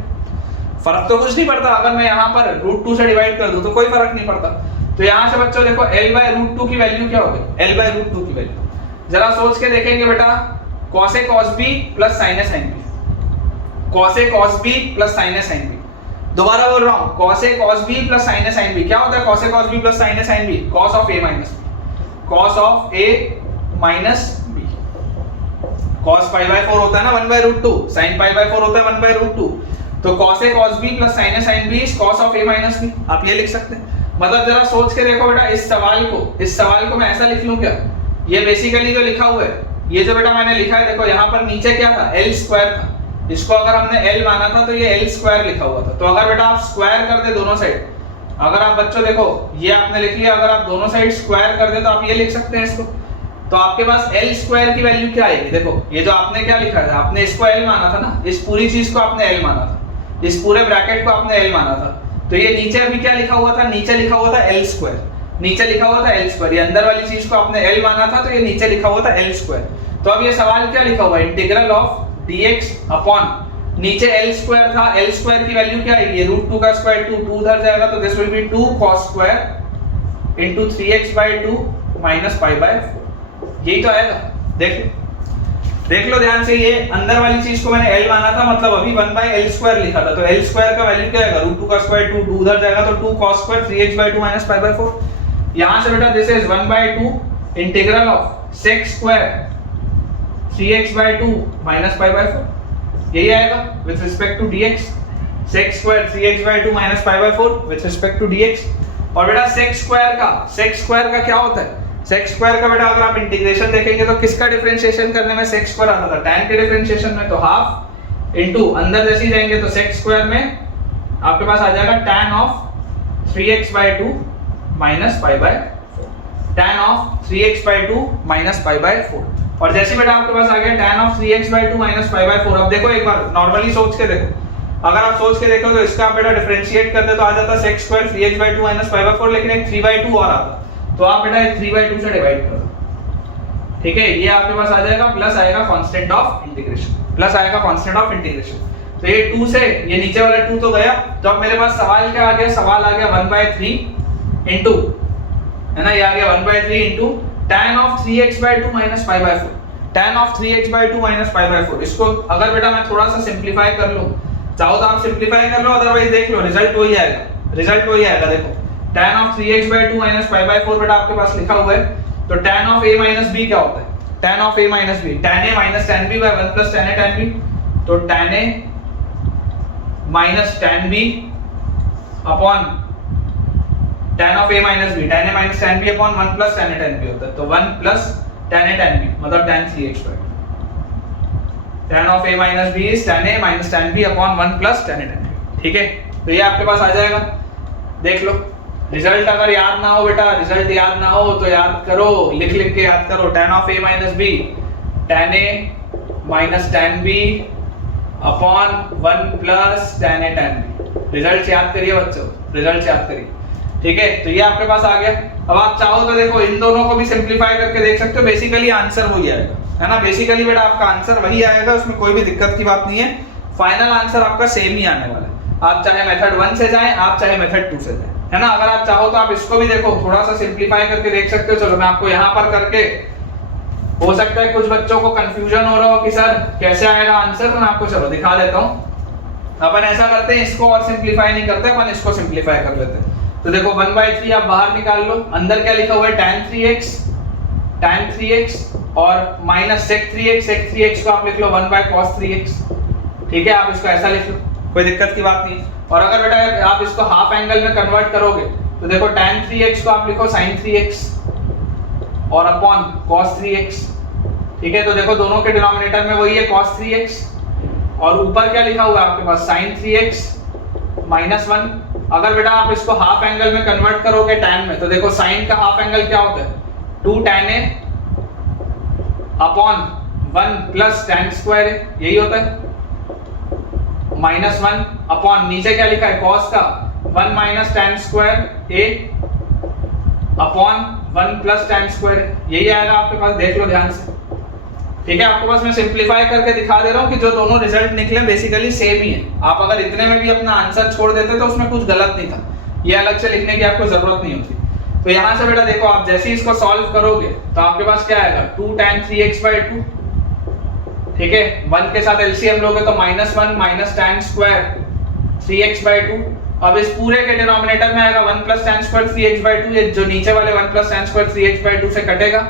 फर्क तो कुछ नहीं पड़ता। अगर मैं यहाँ पर √2 से डिवाइड कर दूं तो कोई फर्क नहीं पड़ता। तो यहाँ से बच्चों देखो l by √2 की वैल्यू क्या होगी, l by √2 की वैल्यू जरा सोच के देखेंगे बेटा, cos A cos B plus sin A sin B, cos A cos B plus sin A sin B। दोबारा बोल रहा हूँ, cos A cos B plus sin A sin B क्या होता है? cos A cos B plus sin A sin B cos of A minus B। cos of a minus b। cos pi by 4 होता है ना 1/√2, sin pi by 4 होता है 1/√2, तो cos a cos b plus sin a sin b is cos of a minus b। आप ये लिख सकते हैं। मतलब जरा सोच के देखो बेटा, इस सवाल को मैं ऐसा लिख लूं क्या? ये बेसिकली जो लिखा हुआ है, ये जो बेटा मैंने लिखा है, देखो यहाँ पर नीचे क्या था, l स्क्वायर था। इसको अगर हमने l माना था तो ये l स्क्वायर लिखा हुआ था। तो अगर बेटा आप स्क्वायर कर दे दोनों साइड, अगर आप बच्चों देखो ये आपने लिख लिया, अगर आप दोनों साइड स्क्वायर कर दे तो आप ये लिख सकते हैं इसको। तो आपके पास l स्क्वायर की वैल्यू क्या आएगी? देखो ये जो आपने क्या लिखा था, आपने इसको l माना था ना, इस पूरी चीज को आपने l माना था, इस पूरे ब्रैकेट को आपने l माना था। तो ये नीचे अभी क्या लिखा हुआ था? नीचे लिखा हुआ था l स्क्वायर, नीचे लिखा हुआ था l स्क्वायर। ये अंदर वाली चीज को आपने l माना था, तो ये नीचे लिखा हुआ था l स्क्वायर। तो अब ये सवाल क्या लिखा हुआ है? इंटीग्रल ऑफ dx अपॉन, नीचे l स्क्वायर था, l स्क्वायर की वैल्यू क्या आएगी? √2 का स्क्वायर 2 उधर जाएगा, तो this will B 2 cos square into 3x/2 minus pi by 4। यही तो आएगा। देख लो ध्यान से, ये अंदर वाली चीज को मैंने l माना था, मतलब अभी 1/l स्क्वायर लिखा था, तो l स्क्वायर का वैल्यू क्या आएगा? √2 का स्क्वायर 2 उधर जाएगा, तो 2 cos स्क्वायर 3x/2 माइनस पाई बाय 4। यहां से बेटा this is 1/2 integral of sec square 3x/2 minus pi by 4। यही आएगा with respect to dx। sec square 3x/2 minus pi by 4 with respect to dx। और बेटा sec स्क्वायर का क्या होता है? sec स्क्वायर का बेटा अगर आप इंटीग्रेशन देखेंगे तो किसका डिफरेंशिएशन करने में sec स्क्वायर आता था? tan के डिफरेंशिएशन में, तो हाफ इनटू अंदर जैसे ही जाएंगे तो sec स्क्वायर में आपके पास आ जाएगा tan of 3x/2 minus pi by 4, tan of 3x/2 minus pi by 4। और जैसे बेटा आपके पास आ गया tan of 3x/2 minus pi by 4। अब देखो एक बार नॉर्मली सोच के देखो, अगर आप सोच के देखो तो इसका बेटा डिफरेंशिएट करते तो आ जाता sec square 3x/2 minus pi by 4, लेकिन एक 3/2 और आता, तो आप बेटा 3/2 से डिवाइड कर दो। ठीक है, ये आपके पास आ जाएगा, प्लस आएगा कांस्टेंट ऑफ इंटीग्रेशन, प्लस आएगा कांस्टेंट ऑफ इंटीग्रेशन। तो ये 2 से ये नीचे वाला 2 तो गया, तो अब मेरे पास सवाल क्या आ गया? सवाल आ गया 1/3 इनटू, है ना, ये आ गया 1/3 into tan of 3x/2 minus pi by 4, tan of 3x/2 minus pi by 4। इसको अगर बेटा मैं थोड़ा सा सिंपलीफाई कर लूं, चाहो तो आप सिंपलीफाई कर लो, अदरवाइज देख लो, रिजल्ट वही आएगा। देखो tan of 3x/2 minus pi by 4 बेटा आपके पास लिखा हुआ है, तो tan of a minus b क्या होता है? tan of a minus b tan a minus tan b by 1 plus tan a tan b, तो tan a minus tan b upon tan of a minus b, tan a minus tan b upon 1 plus tan a tan b होता है, तो 1 plus tan a tan b मतलब tan 3x/2। tan of a minus b is tan a minus tan b upon 1 plus tan a tan b। ठीक है, तो ये आपके पास आ जाएगा। देख लो रिजल्ट, अगर याद ना हो बेटा, रिजल्ट याद ना हो तो याद करो, लिख के याद करो। tan of a minus b tan a minus tan b upon 1 plus tan a tan b। Result याद करिए बच्चों, रिजल्ट याद करिए। ठीक है, तो ये आपके पास आ गया। अब आप चाहो तो देखो इन दोनों को भी सिंपलीफाई करके देख सकते हो, बेसिकली आंसर वही आएगा, है ना। बेसिकली बेटा आपका आंसर वही आएगा, उसमें कोई भी दिक्कत की बात नहीं है। फाइनल आंसर आपका सेम ही आने वाला है, आप चाहे मेथड 1 से जाएं, आप चाहे मेथड 2 से जाएं, है ना। अगर आप चाहो तो आप इसको भी देखो, थोड़ा सा सिंपलीफाई करके देख सकते हो। चलो मैं आपको यहाँ पर करके, हो सकता है कुछ बच्चों को कंफ्यूजन हो रहा हो कि सर कैसे आएगा आंसर, तो मैं आपको चलो दिखा देता हूँ। अपन ऐसा करते हैं, इसको और सिंपलीफाई नहीं करते, अपन इसको सिंपलीफाई कर लेते हैं। तो देखो 1/3 आप बाहर निकाल लो, अंदर क्या लिखा हुआ है? tan 3x और माइनस sec 3x को आप लिख लो 1/cos 3x। ठीक है, आप इसको ऐसा लिख लो, कोई दिक्कत की बात नहीं। और अगर बेटा आप इसको हाफ एंगल में कन्वर्ट करोगे तो देखो tan 3x को आप लिखो sin 3x और अपॉन cos 3x। ठीक है, तो देखो दोनों के डिनोमिनेटर में वही है cos 3x, और ऊपर क्या लिखा हुआ है आपके पास? sin 3x minus 1। अगर बेटा आप इसको हाफ एंगल में कन्वर्ट करोगे tan में, तो देखो sin का हाफ एंगल क्या होता है? 2 tan a upon 1 plus tan square a, यही होता है। माइनस 1 अपॉन नीचे क्या लिखा है? cos का 1 minus tan square a upon 1 plus tan square a, यही आएगा आपके पास। देख लो ध्यान से। ठीक है, आपके पास मैं सिंपलीफाई करके दिखा दे रहा हूँ कि जो दोनों रिजल्ट निकले बेसिकली सेम ही है। आप अगर इतने में भी अपना आंसर छोड़ देते तो उसमें कुछ गलत नहीं था, ये अलग से लिखने की आपको जरूरत नहीं होती। तो यहाँ से बेटा देखो, आप जैसे ही इसको सॉल्व करोगे तो आपके पास क्या आएगा? 2 tan 3x/2। ठीक है, 1 के साथ एलसीएम लोगे तो -1 माइनस tan स्क्वायर 3x/2 अब इस पूरे के डिनोमिनेटर में आएगा 1 प्लस tan स्क्वायर 3x/2, ये जो नीचे वाले 1 प्लस tan स्क्वायर 3x/2 से कटेगा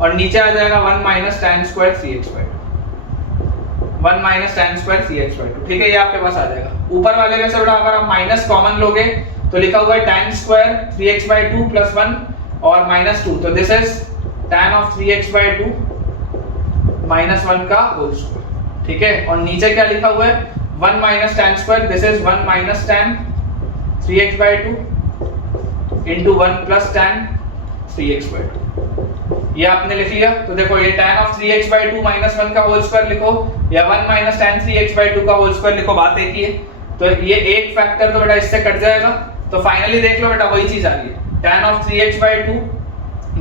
और नीचे आ जाएगा 1 minus tan square 3x/2, 1 minus tan square 3x/2। ठीक है, ये आपके पास आ जाएगा। ऊपर वाले में से बेटा अगर आप माइनस कॉमन लोगे तो लिखा हुआ है tan स्क्वायर 3x/2 प्लस 1 और माइनस 2, तो this is tan of 3x/2 minus 1 का होल स्क्वायर। ठीक है, और नीचे क्या लिखा हुआ है 1 minus tan square, this is 1 minus tan 3x/2 into 1 plus tan 3x/2। ये आपने लिख लिया। तो देखो ये tan of 3x/2 minus 1 का होल स्क्वायर लिखो या 1 minus tan 3x/2 का होल स्क्वायर लिखो, बात एक ही है। तो ये एक फैक्टर तो बेटा इससे कट जाएगा, तो फाइनली देख लो बेटा वही चीज आ रही है tan of 3x/2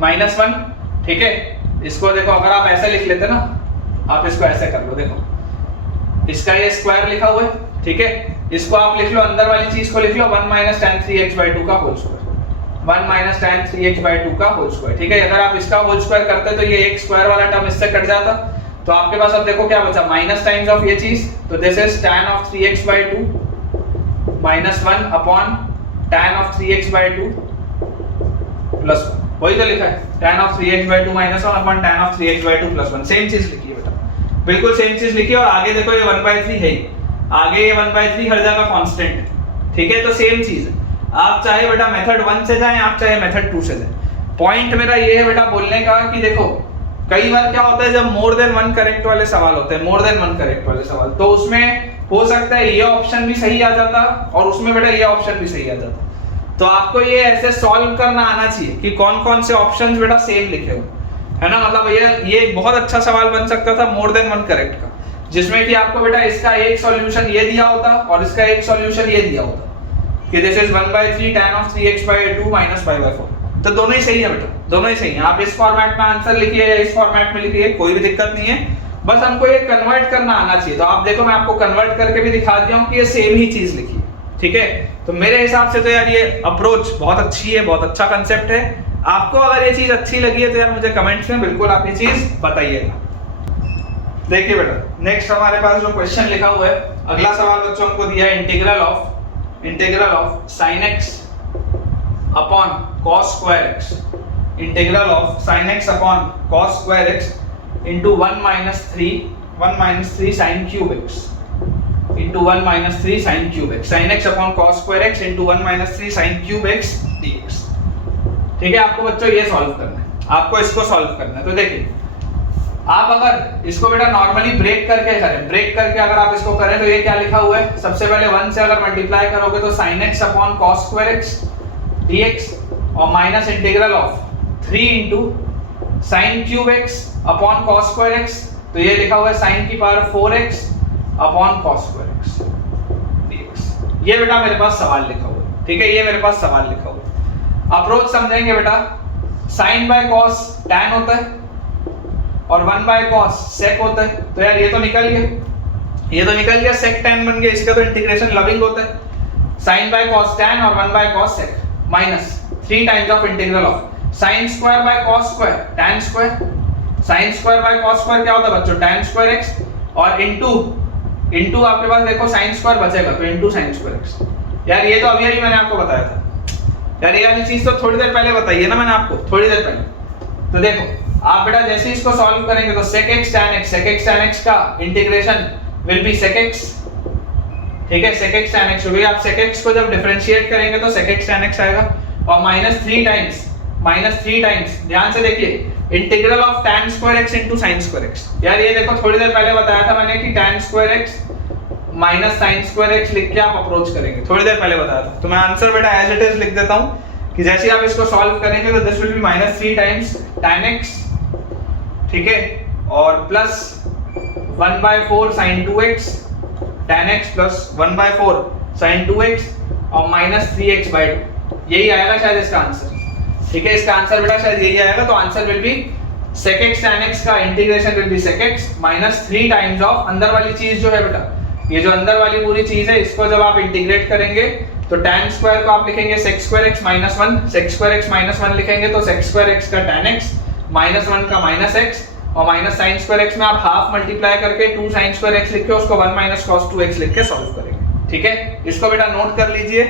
minus 1। ठीक है, इसको देखो अगर आप ऐसे लिख लेते ना, आप इसको ऐसे कर लो, देखो इसका ये स्क्वायर लिखा हुआ है। ठीक है, इसको आप लिख लो, अंदर वाली चीज को लिख लो 1 माइनस tan 3x/2 का whole square, 1 minus tan 3x/2 का होल स्क्वायर। ठीक है, अगर आप इसका होल स्क्वायर करते तो ये एक स्क्वायर वाला टर्म इससे कट जाता, तो आपके पास अब देखो क्या बचा माइनस टाइम्स ऑफ ये चीज, तो this is tan of 3x/2 minus 1 upon tan of 3x/2 plus 1, वही तो लिखा है tan of 3x/2 minus 1 upon tan of 3x/2 plus 1, same चीज लिखी है बेटा, बिल्कुल सेम चीज लिखी है। और आगे देखो ये 1/3 है, आगे ये 1/3 हर जगह कांस्टेंट है। ठीक है, तो सेम चीज है, आप चाहे बेटा मेथड 1 से जाएं, आप चाहे मेथड 2 से जाएं। पॉइंट मेरा ये है बेटा बोलने का कि देखो कई बार क्या होता है जब मोर देन 1 करेक्ट वाले सवाल होते हैं, मोर देन 1 करेक्ट वाले सवाल, तो उसमें हो सकता है ये ऑप्शन भी सही आ जाता और उसमें बेटा ये ऑप्शन भी सही आ जाता। तो आपको ये ऐसे सॉल्व करना आना चाहिए कि कौन कौन से ऑप्शंस बेटा सेम लिखे हो, है ना। मतलब ये एक बहुत अच्छा सवाल बन सकता था मोर देन 1 करेक्ट का, जिसमें कि आपको बेटा इसका एक सॉल्यूशन ये दिया होता और इसका एक सॉल्यूशन ये दिया होता कि this is 1/3 tan of 3x/2 minus 5/4। तो दोनों ही सही है बेटा, दोनों ही सही है। आप इस फॉर्मेट में आंसर लिखिए या इस फॉर्मेट में लिखिए, कोई भी दिक्कत नहीं है, बस हमको ये कन्वर्ट करना आना चाहिए। तो आप देखो मैं आपको कन्वर्ट करके भी दिखा दिया हूं कि ये सेम ही चीज लिखी है। ठीक है, तो मेरे हिसाब से तो यार ये अप्रोच बहुत अच्छी है, बहुत अच्छा कांसेप्ट है। आपको अगर ये चीज अच्छी लगी है तो यार मुझे कमेंट्स में बिल्कुल आप ये चीज बताइएगा। देखिए बेटा नेक्स्ट हमारे पास जो क्वेश्चन लिखा हुआ है, अगला सवाल बच्चों हमको दिया है integral of sin x upon cos square x, integral of sin x upon cos square x into 1 minus 3 sin cube x into 1 minus 3 sin cube x, sin x upon cos square x into 1 minus 3 sin cube x dx। ठीक है, आपको बच्चों ये solve करना है, आपको इसको solve करना है। तो देखिए आप अगर इसको बेटा नॉर्मली ब्रेक करके करें, ब्रेक करके अगर आप इसको करें तो ये क्या लिखा हुआ है, सबसे पहले 1 से अगर मल्टीप्लाई करोगे तो sin x upon cos square x dx और minus integral of 3 into sin cube x upon cos square x, तो ये लिखा हुआ है sin की power 4x upon cos square x dx। ये बेटा मेरे पास सवाल लिखा हुआ है। ठीक है, ये मेरे पास सवाल लिखा हुआ है। अप्रोच समझेंगे बेटा, sin बाय cos tan होता है और 1 बाय cos sec होता है, तो यार ये तो निकल गया, ये तो निकल गया, sec tan बन गया, इसका तो इंटीग्रेशन लविंग होता है। sin बाय cos tan और 1 by cos sec minus 3 times of integral of sin square by cos square tan square, sin square by cos square क्या होता है बच्चों tan स्क्वायर x और इनटू आपके पास देखो sin स्क्वायर बचेगा तो इनटू sin स्क्वायर x। यार ये तो अभी मैंने आपको बताया था यार, ये वाली चीज तो थोड़ी देर पहले बताई है ना मैंने आपको, थोड़ी देर पहले। तो देखो आप बेटा जैसे इसको सॉल्व करेंगे तो sec x tan x का integration will be sec x। ठीक है, sec x tan x, क्योंकि आप sec x को जब डिफरेंशिएट करेंगे तो sec x tan x आएगा और माइनस 3 टाइम्स ध्यान से देखिए integral of tan square x into sin square x। यार ये देखो थोड़ी देर पहले बताया था मैंने कि tan square x minus sin square x लिख के आप अप्रोच करेंगे, थोड़ी देर पहले बताया था। तो मैं आंसर बेटा एज इट इज लिख देता हूं कि जैसे आप इसको सॉल्व करेंगे तो this will be minus 3 times tan x, ठीक है, और plus 1/4 sin 2x tan x plus 1/4 sin 2x और माइनस 3x/2, यही आएगा शायद इसका आंसर। ठीक है, इसका आंसर बेटा शायद यही आएगा। तो answer will be sec x tan x का integration will be sec x minus 3 times of अंदर वाली चीज जो है बेटा, ये जो अंदर वाली पूरी चीज है इसको जब आप इंटीग्रेट करेंगे तो tan स्क्वायर को आप लिखेंगे sec square x minus 1, sec square x minus 1 लिखेंगे तो sec स्क्वायर x का tan x माइनस 1 का माइनस x और माइनस sin स्क्वायर x में आप हाफ मल्टीप्लाई करके 2 sin स्क्वायर x लिख के उसको 1 माइनस cos 2x लिख के सॉल्व करेंगे। ठीक है, इसको बेटा नोट कर लीजिए।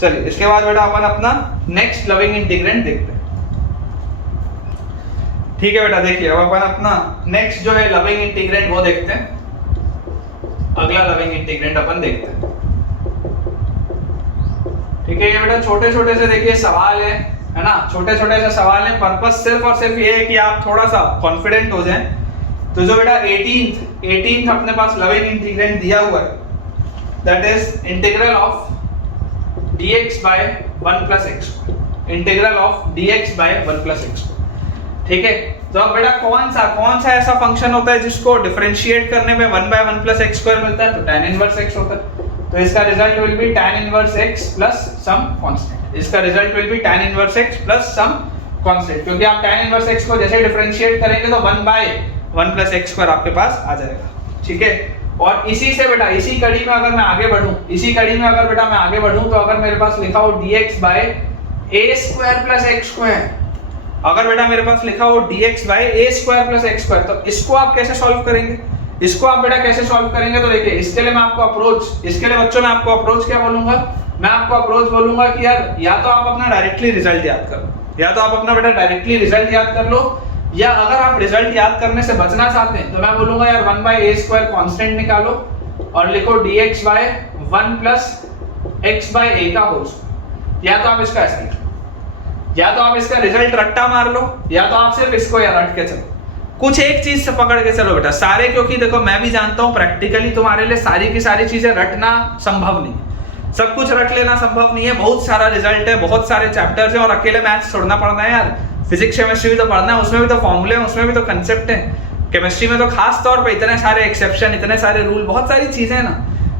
चलिए इसके बाद बेटा अपन अपना नेक्स्ट लविंग इंटीग्रेंट देखते हैं। ठीक है बेटा, देखिए अब अपन अपना नेक्स्ट जो है लविंग इंटीग्रेंट वो देखते हैं। अगला लविंग इंटीग्रेंट अपन देखते हैं। ठीक है, ये बेटा छोटे छोटे से देखिए सवाल है ना, छोटे छोटे से सवाल है। पर्पस सिर्फ और सिर्फ ये है कि आप थोड़ा सा कॉन्फिडेंट हो जाएं। तो जो बेटा 18th अपने पास लविंग इंटीग्रेंट दिया हुआ है, that is integral of dx by 1 plus x, integral of dx by 1 plus x। ठीक है, तो अब बेटा कौन सा ऐसा फंक्शन होता है जिसको डिफरेंशिएट करने पे 1 by 1 plus x square मिलता है? तो tan इनवर्स x होता है। तो इसका result will be tan inverse x plus some constant। इसका result will be tan inverse x plus some constant, क्योंकि आप tan इनवर्स x को जैसे डिफरेंशिएट करेंगे तो 1 by 1 plus x square आपके पास आ जाएगा। ठीक है, और इसी से बेटा इसी कड़ी में अगर मैं आगे बढ़ूं, तो अगर मेरे पास लिखा हो dx by a square plus x square, अगर बेटा मेरे पास लिखा हो dx by a square plus x square, तो इसको आप कैसे सॉल्व करेंगे? तो देखिए इसके लिए मैं आपको अप्रोच, इसके लिए बच्चों मैं आपको अप्रोच क्या बोलूंगा? मैं आपको अप्रोच बोलूंगा कि यार या तो आप अपना डायरेक्टली रिजल्ट याद कर लो, या अगर आप रिजल्ट याद करने से बचना चाहते हैं तो मैं बोलूंगा यार 1 by a square कांस्टेंट निकालो और लिखो dx by 1 plus x by a का होल स्क्वायर। या तो आप इसका ऐसे लिखो, या तो आप इसका रिजल्ट रट्टा मार लो, या तो आप सिर्फ इसको यार रट के चलो, कुछ एक चीज से पकड़ के चलो बेटा सारे। क्योंकि देखो मैं भी जानता हूं प्रैक्टिकली तुम्हारे लिए सारी की सारी चीजें रटना संभव नहीं, सब कुछ रट लेना संभव नहीं है। बहुत सारा रिजल्ट है, बहुत सारे चैप्टर्स हैं, और अकेले मैथ्स छोड़ना पड़ना है यार। फिजिक्स केमिस्ट्री भी तो पढ़ना है, उसमें भी तो फॉर्मूले हैं, उसमें भी तो कंसेप्ट है। केमिस्ट्री में तो खास तौर पे इतने सारे एक्सेप्शन, इतने सारे रूल, बहुत सारी चीजें हैं ना।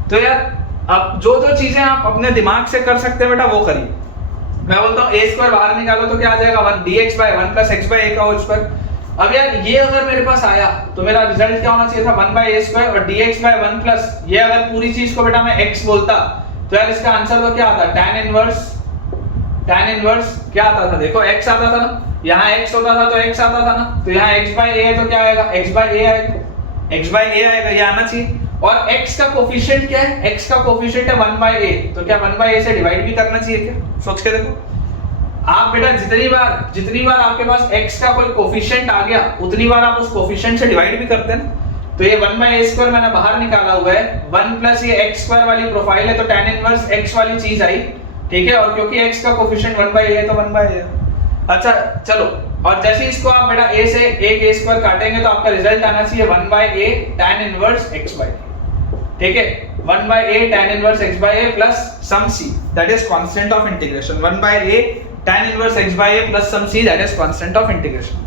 तो यार अब जो चीजें आप अपने दिमाग से कर सकते हैं बेटा वो करिए। मैं बोलता हूँ a स्क्वायर बाहर निकालो तो क्या आ जाएगा? 1 dx by 1 plus x by a का होल स्क्वायर। अब यार ये अगर मेरे पास आया तो मेरा रिजल्ट क्या होना चाहिए था? 1 by a स्क्वायर और dx by 1 plus ये अगर पूरी चीज को बेटा मैं x बोलता तो यार इसका आंसर तो क्या आता? tan इनवर्स क्या आता था? देखो x आता था ना, यहाँ x होता था तो x आता था ना, तो यहाँ x by a है तो क्या आएगा? x by a आएगा, ये आना चाहिए। और x का कोफिशिएंट क्या है? x का कोफिशिएंट है 1 by a, तो क्या 1 by a से डिवाइड भी करना चाहिए क्या? सोच के देखो आप बेटा, जितनी बार आपके पास x का कोई कोफिशिएंट आ गया उतनी बार आप उस कोफिशिएंट से डिवाइड भी करते हैं ना। तो ये 1 by a स्क्वायर मैंने बाहर निकाला हुआ है, 1 प्लस ये x स्क्वायर वाली प्रोफाइल है तो tan इनवर्स x वाली चीज आई। ठीक है, और क्योंकि x का कोफिशिएंट 1 by a है तो 1 by a। अच्छा चलो, और जैसे इसको आप बेटा a से एक a स्क्वायर काटेंगे तो आपका रिजल्ट आना चाहिए 1 by a tan inverse x by a। ठीक है, 1 by a tan inverse x by a plus some c, that is constant of integration। 1 by a tan inverse x by a plus some c, that is constant of integration।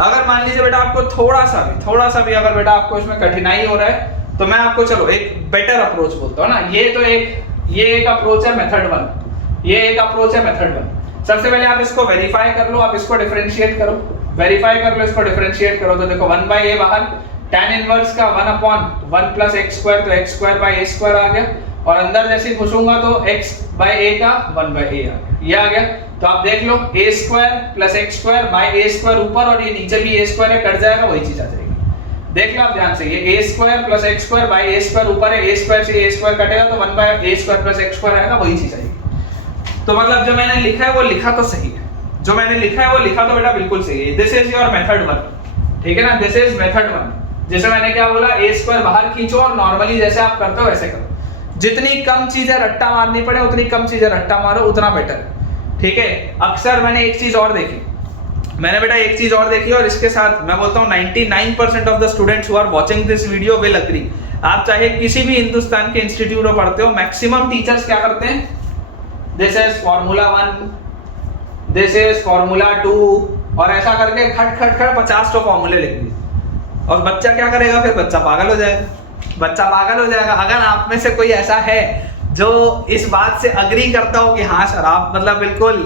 अगर मान लीजिए बेटा आपको थोड़ा सा भी अगर बेटा आपको इसमें कठिनाई हो रहा है तो मैं आपको चलो एक बेटर अप्रोच बोलता हूँ ना। ये एक अप्रोच है मेथड 1। सबसे पहले आप इसको वेरीफाई कर लो, आप इसको डिफरेंशिएट करो, तो देखो 1 by a बाहर, tan इनवर्स का 1 upon 1 plus x square, तो x square by a square आ गया, और अंदर जैसे घुसूंगा तो x by a का 1 by a आ गया, ये आ गया। तो आप देख लो a square plus x square by a square ऊपर और ये नीचे भी a square है, कट जाएगा, वही चीज आ जाएगी। देख लो आप ध्यान से, ये a square plus x square by a square ऊपर है, a square से a square कटेगा तो 1 by a square plus x square आएगा, वही चीज आएगी। तो मतलब जो मैंने लिखा है वो लिखा तो सही है, तो बेटा बिल्कुल सही है। This is your method 1। ठीक है ना, दिस इज मेथड 1। जैसे मैंने क्या बोला, a स्क्वायर बाहर खींचो और नॉर्मली जैसे आप करते हो वैसे करो। जितनी कम चीजें रट्टा मारनी पड़े उतनी कम चीजें रट्टा मारो, उतना बेटर है। ठीक है, अक्सर मैंने एक चीज और देखी, और इसके साथ मैं बोलता हूँ 99% of the students who are watching this video will agree. आप चाहे किसी भी हिंदुस्तान के इंस्टीट्यूट में पढ़ते हो, मैक्सिमम टीचर्स क्या करते हैं? This is formula 1, this is formula 2, और ऐसा करके खट 50 तो फॉर्मूले लिख दिए। और बच्चा क्या करेगा? फिर बच्चा पागल हो जाएगा। अगर आप में से कोई ऐसा है जो इस बात से अग्री करता हो कि हाँ सर, आप मतलब बिल्कुल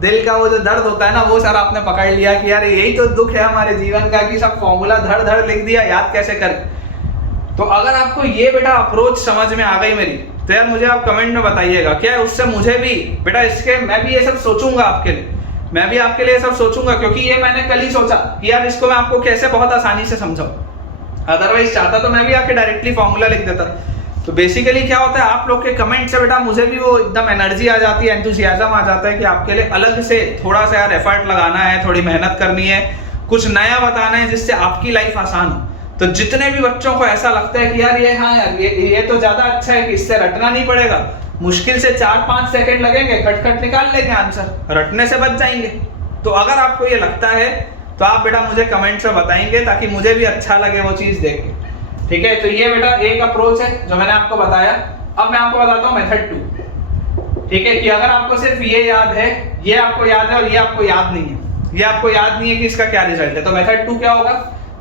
दिल का वो जो दर्द होता है ना, वो सर आपने पकड़ लिया कि यार यही तो दुख है हमारे जीवन का कि सब फॉर्मूला धड़ लिख दिया, याद कैसे करें। तो अगर आपको ये बेटा अप्रोच समझ में आ गई मेरी, तो यार मुझे आप कमेंट में बताइएगा। क्या है उससे मुझे भी बेटा मैं भी ये सब सोचूंगा आपके लिए, मैं भी आपके लिए सब सोचूंगा, क्योंकि ये मैंने कल ही सोचा कि यार इसको मैं आपको कैसे बहुत आसानी से समझाऊं। अदरवाइज चाहता तो मैं भी आके डायरेक्टली फॉर्मूला लिख देता, तो बेसिकली क्या होता है, आप लोग के कमेंट से बेटा मुझे भी वो एकदम एनर्जी आ जाती है, एंथुसियाज्म आ जाता है कि आपके लिए अलग से थोड़ा सा यार एफर्ट लगाना है, थोड़ी मेहनत करनी है, कुछ नया बताना है जिससे आपकी लाइफ आसान हो। तो जितने भी बच्चों को ऐसा लगता है कि यार ये हाँ यार ये तो ज्यादा अच्छा है कि इससे रटना नहीं पड़ेगा, मुश्किल से 4-5 सेकंड लगेंगे, खटखट निकाल लेंगे आंसर, रटने से बच जाएंगे। तो अगर आपको ये लगता है तो आप बेटा मुझे कमेंट में बताएंगे ताकि मुझे भी अच्छा लगे वो चीज देख के। ठीक है, तो ये बेटा एक अप्रोच है जो मैंने आपको बताया। अब मैं आपको बताता हूँ मेथड 2। ठीक है, कि अगर आपको सिर्फ ये याद है, ये आपको याद है और ये आपको याद नहीं है, ये आपको याद नहीं है कि इसका क्या रिजल्ट है, तो मेथड 2 क्या होगा,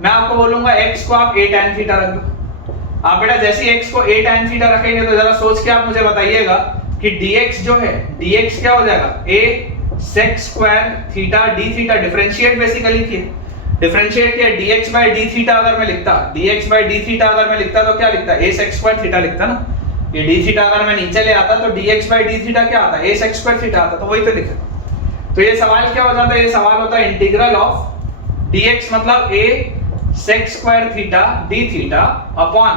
मैं आपको बोलूंगा x को आप a tan थीटा रख दो। आप बेटा जैसे ही x को a tan थीटा रखेंगे तो जरा सोच के आप मुझे बताइएगा कि dx जो है, dx क्या हो जाएगा, a sec square theta d theta, differentiate basically किए, डिफरेंशिएट किया dx by d थीटा अगर मैं लिखता, dx by d थीटा अगर मैं लिखता तो क्या लिखता, a sec स्क्वायर थीटा लिखता ना। ये d थीटा अगर मैं नीचे ले आता तो dx by d थीटा क्या आता, a sec स्क्वायर थीटा आता, तो वही तो लिखा। तो ये सवाल क्या हो जाता है, ये सवाल होता है इंटीग्रल ऑफ dx मतलब a sec square theta d theta upon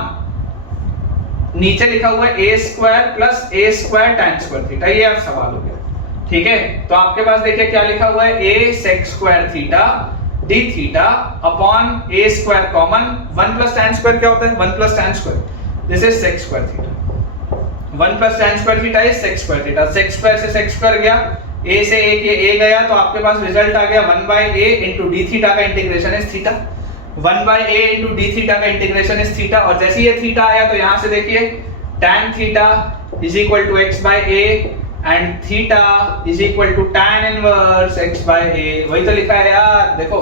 नीचे लिखा हुआ है a square plus a square tan square theta, ये अब सवाल हो गया। ठीक है, तो आपके पास देखिए क्या लिखा हुआ है, a sec square theta d theta upon a square common, 1 plus tan square क्या होता है, 1 plus tan square, this is sec square theta, 1 plus tan square theta is sec square theta, sec square से sec square गया, a से a गया, तो आपके पास result आ गया 1 by a into d theta का integration is theta, 1 by a into d theta का integration is theta. और जैसे ये थीटा आया तो यहां से देखिए tan theta is equal to x by a and theta is equal to tan inverse x by a, वही तो लिखा है यार, देखो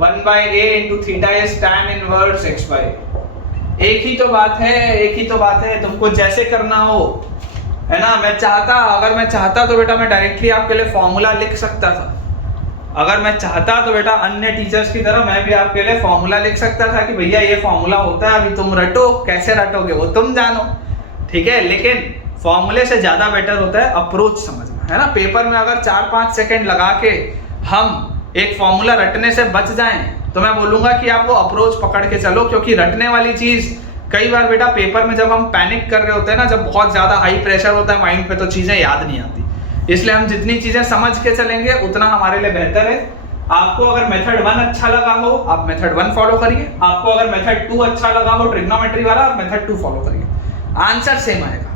1 by a into theta is tan inverse x by a। एक ही तो बात है, एक ही तो बात है, तुमको जैसे करना हो, है ना। अगर मैं चाहता तो बेटा मैं डायरेक्टली आपके लिए फॉर्मूला लिख सकता था, अगर मैं चाहता तो बेटा अन्य टीचर्स की तरह मैं भी आपके लिए फॉर्मूला लिख सकता था कि भैया ये फॉर्मूला होता है, अभी तुम रटो, कैसे रटोगे वो तुम जानो। ठीक है, लेकिन फॉर्मूले से ज्यादा बेटर होता है अप्रोच समझना, है ना। पेपर में अगर 4-5 सेकंड लगा के हम एक फॉर्मूला रटने से बच जाएं तो मैं बोलूंगा कि आप वो अप्रोच पकड़ के चलो, क्योंकि रटने वाली चीज कई बार बेटा पेपर में जब हम पैनिक कर रहे होते हैं ना, जब बहुत ज्यादा हाई प्रेशर होता है माइंड पे, तो चीजें याद नहीं आती। इसलिए हम जितनी चीजें समझ के चलेंगे उतना हमारे लिए बेहतर है। आपको अगर मेथड 1 अच्छा लगा हो आप मेथड 1 फॉलो करिए, आपको अगर मेथड 2 अच्छा लगा हो ट्रिग्नोमेट्री वाला, आप मेथड 2 फॉलो करिए, आंसर सेम आएगा,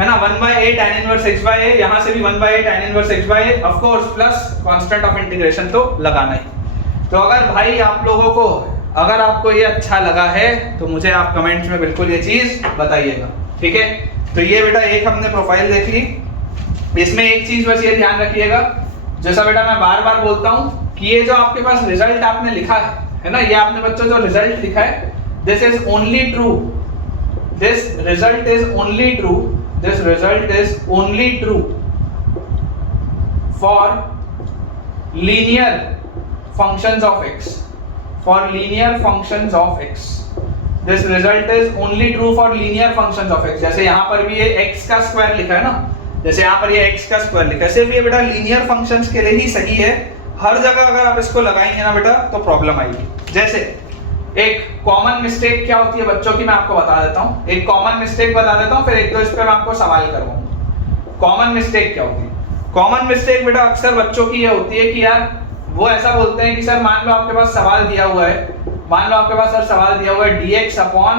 है ना। 1 by a tan inverse x by a, यहां से भी 1 by a tan inverse x by a, of course plus constant of integration तो लगाना ही। तो अगर भाई आप लोगों को अगर आपको ये अच्छा लगा है तो मुझे आप कमेंट्स में बिल्कुल ये चीज बताइएगा। ठीक है, तो ये बेटा एक हमने प्रोफाइल देख ली। इसमें एक चीज बस ये ध्यान रखिएगा, जैसा बेटा मैं बार बार बोलता हूं कि ये जो आपके पास रिजल्ट आपने लिखा है ना, ये आपने बच्चों जो रिजल्ट लिखा है, this is only true, this result is only true, this result is only true for linear functions of x, for linear functions of x, this result is only true for linear functions of x। जैसे यहाँ पर भी ये x का square लिखा है ना, जैसे यहाँ पर ये x का स्क्वायर लिखा है, सिर्फ ये बेटा लीनियर फंक्शंस के लिए ही सही है। हर जगह अगर आप इसको लगाएंगे ना बेटा तो प्रॉब्लम आएगी। जैसे एक कॉमन मिस्टेक क्या होती है बच्चों की, मैं आपको बता देता हूँ, एक कॉमन मिस्टेक बता देता हूँ, फिर एक दो इस पे मैं आपको सवाल करवाऊंगा। कॉमन मिस्टेक क्या होती है? कॉमन मिस्टेक बेटा अक्सर बच्चों की ये होती है कि यार वो ऐसा बोलते हैं कि सर मान लो आपके पास सवाल दिया हुआ है, मान लो आपके पास सर सवाल दिया हुआ है dx upon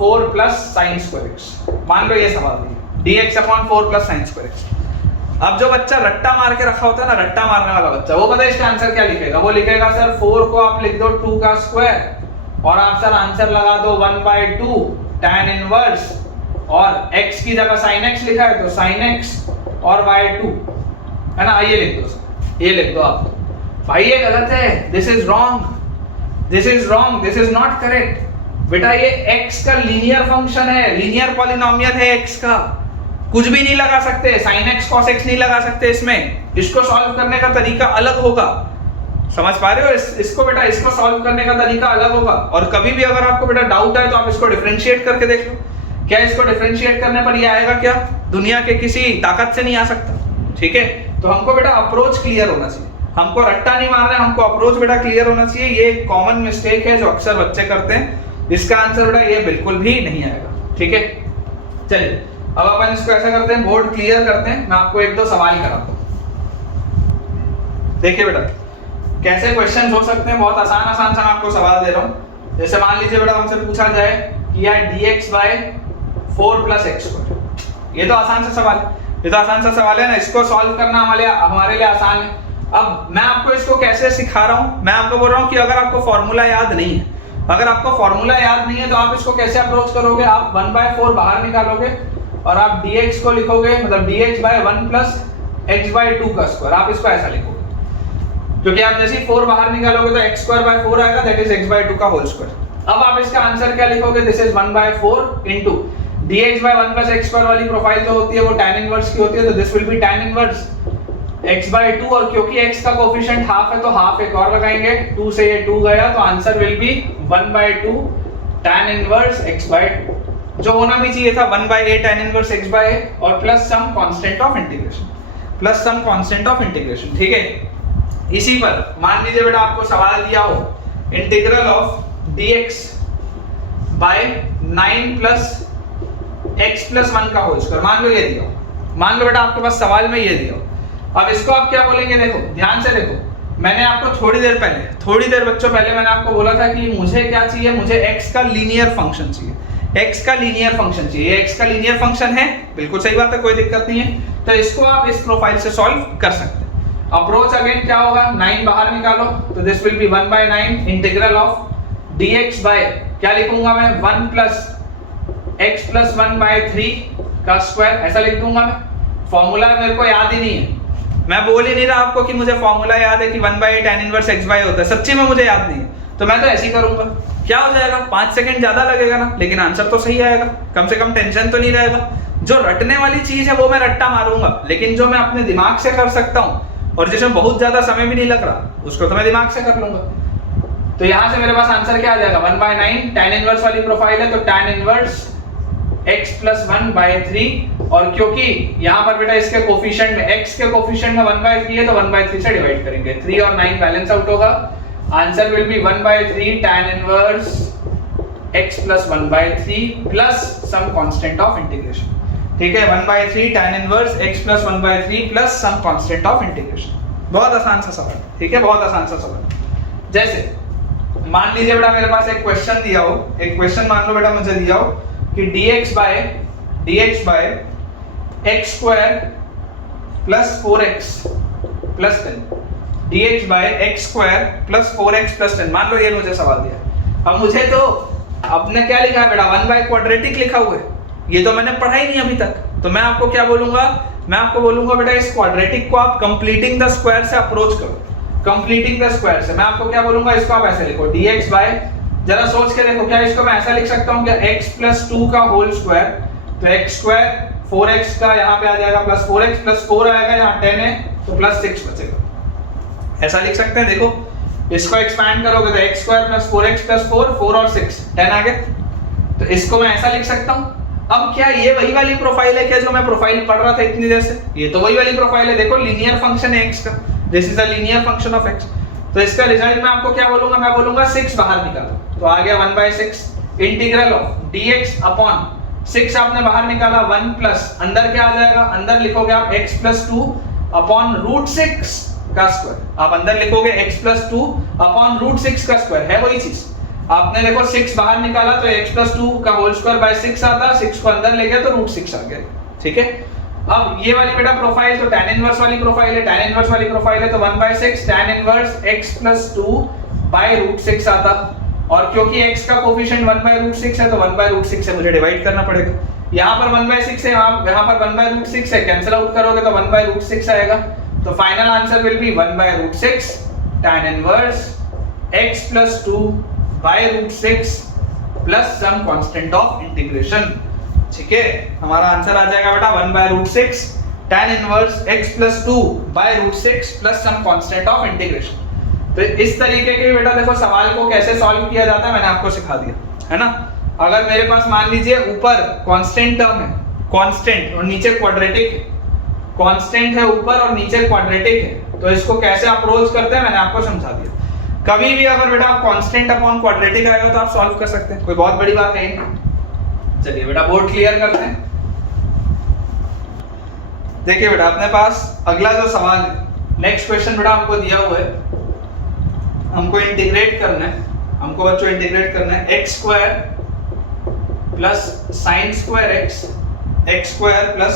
4 plus sine square x, मान लो ये सवाल दिया dx upon 4 plus sine square x। अब जो बच्चा रट्टा मार के रखा होता है ना, रट्टा मारने वाला बच्चा, वो पता है इसका आंसर क्या लिखेगा, वो लिखेगा सर 4 को आप लिख दो 2 का स्क्वायर और आप सर आंसर लगा दो 1/2 tan इनवर्स, और x की जगह sin x लिखा है तो sin x और by2, है ना। ये लिख दो, ये लिख दो आप। भाई ये गलत है, this is wrong, this is wrong, this is not correct. बेटा ये x का लीनियर फंक्शन है, लीनियर पॉलिनोमियल है x का, कुछ भी नहीं लगा सकते, sin x cos x नहीं लगा सकते इसमें, इसको सॉल्व करने का तरीका अलग होगा, समझ पा रहे हो? इसको बेटा इसको सॉल्व करने का तरीका अलग होगा। और कभी भी अगर आपको बेटा डाउट है तो आप इसको डिफरेंशिएट करके देख लो, क्या इसको डिफरेंशिएट करने पर ये आएगा क्या? दुनिया के किसी ताकत से नहीं आ सकता। ठीक है, तो हमको बेटा अप्रोच क्लियर होना चाहिए, हमको रट्टा नहीं मारना है, हमको अप्रोच बेटा क्लियर होना चाहिए। ये कॉमन मिस्टेक है जो अक्सर बच्चे करते हैं, इसका आंसर बेटा ये बिल्कुल भी नहीं आएगा। ठीक है, चलिए अब अपन इसको ऐसा करते हैं, बोर्ड क्लियर करते हैं, मैं आपको एक दो सवाल कराता हूँ। देखिए बेटा कैसे क्वेश्चन हो सकते हैं, बहुत आसान आसान सा मैं आपको सवाल दे रहा हूँ। जैसे मान लीजिए बेटा हमसे पूछा जाए कि यार dx by 4 + x², ये तो आसान सा सवाल है, ये तो आसान सा सवाल है ना, इसको सॉल्व करना हमारे लिए आसान है। अब मैं आपको इसको कैसे सिखा रहा हूँ, मैं आपको बोल रहा हूँ कि अगर आपको फॉर्मूला याद नहीं है, अगर आपको फॉर्मूला याद नहीं है तो आप इसको कैसे अप्रोच करोगे, आप 1/4 बाहर निकालोगे और आप dx को लिखोगे, मतलब dx by 1 + x/2², आप इसको ऐसा लिखोगे, क्योंकि आप जैसे ही 4 बाहर निकालोगे तो x²/4 आएगा, दैट इज x/2²। अब आप इसका आंसर क्या लिखोगे, this is 1/4 into dx by 1 + x² वाली प्रोफाइल जो होती है वो tan इनवर्स की होती है, तो this will be tan inverse x/2, और क्योंकि x का कोफिशिएंट हाफ है तो हाफ एक और लगाएंगे, 2 से ये 2 गया तो answer will B 1/2 tan inverse x/2, जो होना भी चाहिए था 1/a tan इनवर्स x/a, और plus some constant of integration, plus some constant of integration. ठीक है, इसी पर मान लीजिए बेटा आपको सवाल दिया हो integral of dx by 9 + x + 1 का होल स्क्वायर, मान लो ये दिया, मान लो बेटा आपके पास सवाल में ये दिया। अब इसको आप क्या बोलेंगे, देखो ध्यान से देखो, मैंने आपको थोड़ी देर बच्चों पहले मैंने आपको बोला था कि मुझे क्या चाहिए, मुझे x का लीनियर फंक्शन चाहिए, x का लीनियर फंक्शन चाहिए, ये x का लीनियर फंक्शन है, बिल्कुल सही बात है, कोई दिक्कत नहीं है। तो इसको आप इस प्रोफाइल से सॉल्व कर सकते हैं। अप्रोच अगेन क्या होगा, 9 बाहर निकालो तो this will B 1/9 integral of dx by क्या लिखूंगा मैं, 1 + x + 1/3 का स्क्वायर, ऐसा लिख दूंगा मैं। फॉर्मूला मेरे को याद ही नहीं है, मैं बोल ही नहीं रहा आपको कि मुझे फॉर्मूला याद है कि 1/a tan इनवर्स x/a होता है, सच्ची में मुझे याद नहीं है, तो मैं तो ऐसे ही करूंगा। क्या हो जाएगा, 5 सेकंड ज्यादा लगेगा ना, लेकिन आंसर तो सही आएगा, कम से कम टेंशन तो नहीं रहेगा। जो रटने वाली चीज है वो मैं रट्टा मारूंगा, लेकिन जो मैं अपने दिमाग से कर सकता हूँ और जिसमें बहुत ज्यादा समय भी नहीं लग रहा, उसको तो मैं दिमाग से कर लूंगा। तो यहां से मेरे पास आंसर क्या आ जाएगा, 1/9 tan इनवर्स वाली प्रोफाइल है तो tan इनवर्स x + 1/3, और क्योंकि यहां पर बेटा इसके कोफिशिएंट में x के कोफिशिएंट में 1/3 है तो 1/3 से डिवाइड करेंगे, 3 और 9 बैलेंस आउट होगा, answer will be 1/3 tan inverse x + 1/3 plus some constant of integration. ठीक है, 1/3 tan inverse x + 1/3 plus some constant of integration. बहुत आसान सा सवाल, ठीक है, बहुत आसान सा सवाल। जैसे मान लीजिए बेटा मेरे पास एक क्वेश्चन दिया हो, एक क्वेश्चन मान लो बेटा मुझे दिया हो कि dx by x² + 4x + 10, dx by x² + 4x + 10, मान लो ये मुझे सवाल दिया। अब मुझे तो आपने क्या लिखा है बेटा, 1/क्वाड्रेटिक लिखा हुआ है, ये तो मैंने पढ़ा ही नहीं अभी तक, तो मैं आपको क्या बोलूंगा, मैं आपको बोलूंगा बेटा इस क्वाड्रेटिक को आप कंप्लीटिंग द स्क्वायर से अप्रोच करो, कंप्लीटिंग द स्क्वायर से। मैं आपको क्या बोलूंगा, इसको आप ऐसे लिखो, dx by, जरा सोच के देखो, क्या इसको मैं ऐसा लिख सकता हूं क्या, x + 2 का होल स्क्वायर, तो x² 4x का यहाँ पे आ जाएगा प्लस 4x + 4 आएगा, यहाँ 10 है तो +6 बचेगा, ऐसा लिख सकते हैं। देखो इसको एक्सपैंड करोगे तो x² + 4x + 4, 4 और 6 10 आ गए, तो इसको मैं ऐसा लिख सकता हूं। अब क्या ये वही वाली प्रोफाइल है क्या जो मैं प्रोफाइल पढ़ रहा था इतनी देर से, ये तो वही वाली प्रोफाइल है, देखो लीनियर फंक्शन है x का, this is a linear function of x, तो इसका रिजल्ट मैं आपको क्या बोलूंगा, मैं बोलूंगा 6 बाहर निकालो, तो आ गया 1/6 इंटीग्रल ऑफ dx अपॉन 6 आपने बाहर निकाला 1 प्लस अंदर क्या आ जाएगा, अंदर लिखोगे आप x + 2 अपॉन √6 का स्क्वायर, आप अंदर लिखोगे x + 2 अपॉन √6 का स्क्वायर, है वही चीज। आपने देखो 6 बाहर निकाला तो x + 2 का होल स्क्वायर बाय 6 आता, 6 को अंदर ले गए तो √6 आ गया, ठीक है। अब ये वाली बेटा प्रोफाइल तो tan इनवर्स वाली प्रोफाइल है, tan इनवर्स वाली प्रोफाइल है तो 1/6 tan इनवर्स x + 2 बाय √6 आता, और क्योंकि x का कोफिशिएंट 1/√6 है तो 1/√6 से मुझे डिवाइड करना पड़ेगा, यहाँ पर 1/6 है, यहाँ पर 1/√6 है, कैंसिल आउट करोगे तो 1/√6 आएगा, तो final answer will be 1/√6 tan inverse x + 2 by √6 plus some constant of integration, ठीक है। हमारा आंसर आ जाएगा बेटा 1/√6 tan inverse x + 2 by √6 plus some constant of integration. तो इस तरीके के बेटा देखो सवाल को कैसे सॉल्व किया जाता है मैंने आपको सिखा दिया, है ना। अगर मेरे पास मान लीजिए ऊपर कांस्टेंट टर्म है, कांस्टेंट, और नीचे क्वाड्रेटिक है, कांस्टेंट है ऊपर और नीचे क्वाड्रेटिक है, तो इसको कैसे अप्रोच करते हैं मैंने आपको समझा दिया। कभी भी अगर बेटा कांस्टेंट अपॉन क्वाड्रेटिक आएगा तो आप सॉल्व कर सकते हैं, कोई बहुत बड़ी बात नहीं। चलिए बेटा बोर्ड क्लियर करते हैं। देखिए बेटा अपने पास अगला जो सवाल है, नेक्स्ट क्वेश्चन बेटा हमको दिया हुआ है, हमको इंटीग्रेट करना है, हमको बच्चों इंटीग्रेट करना है x square plus sine square x square plus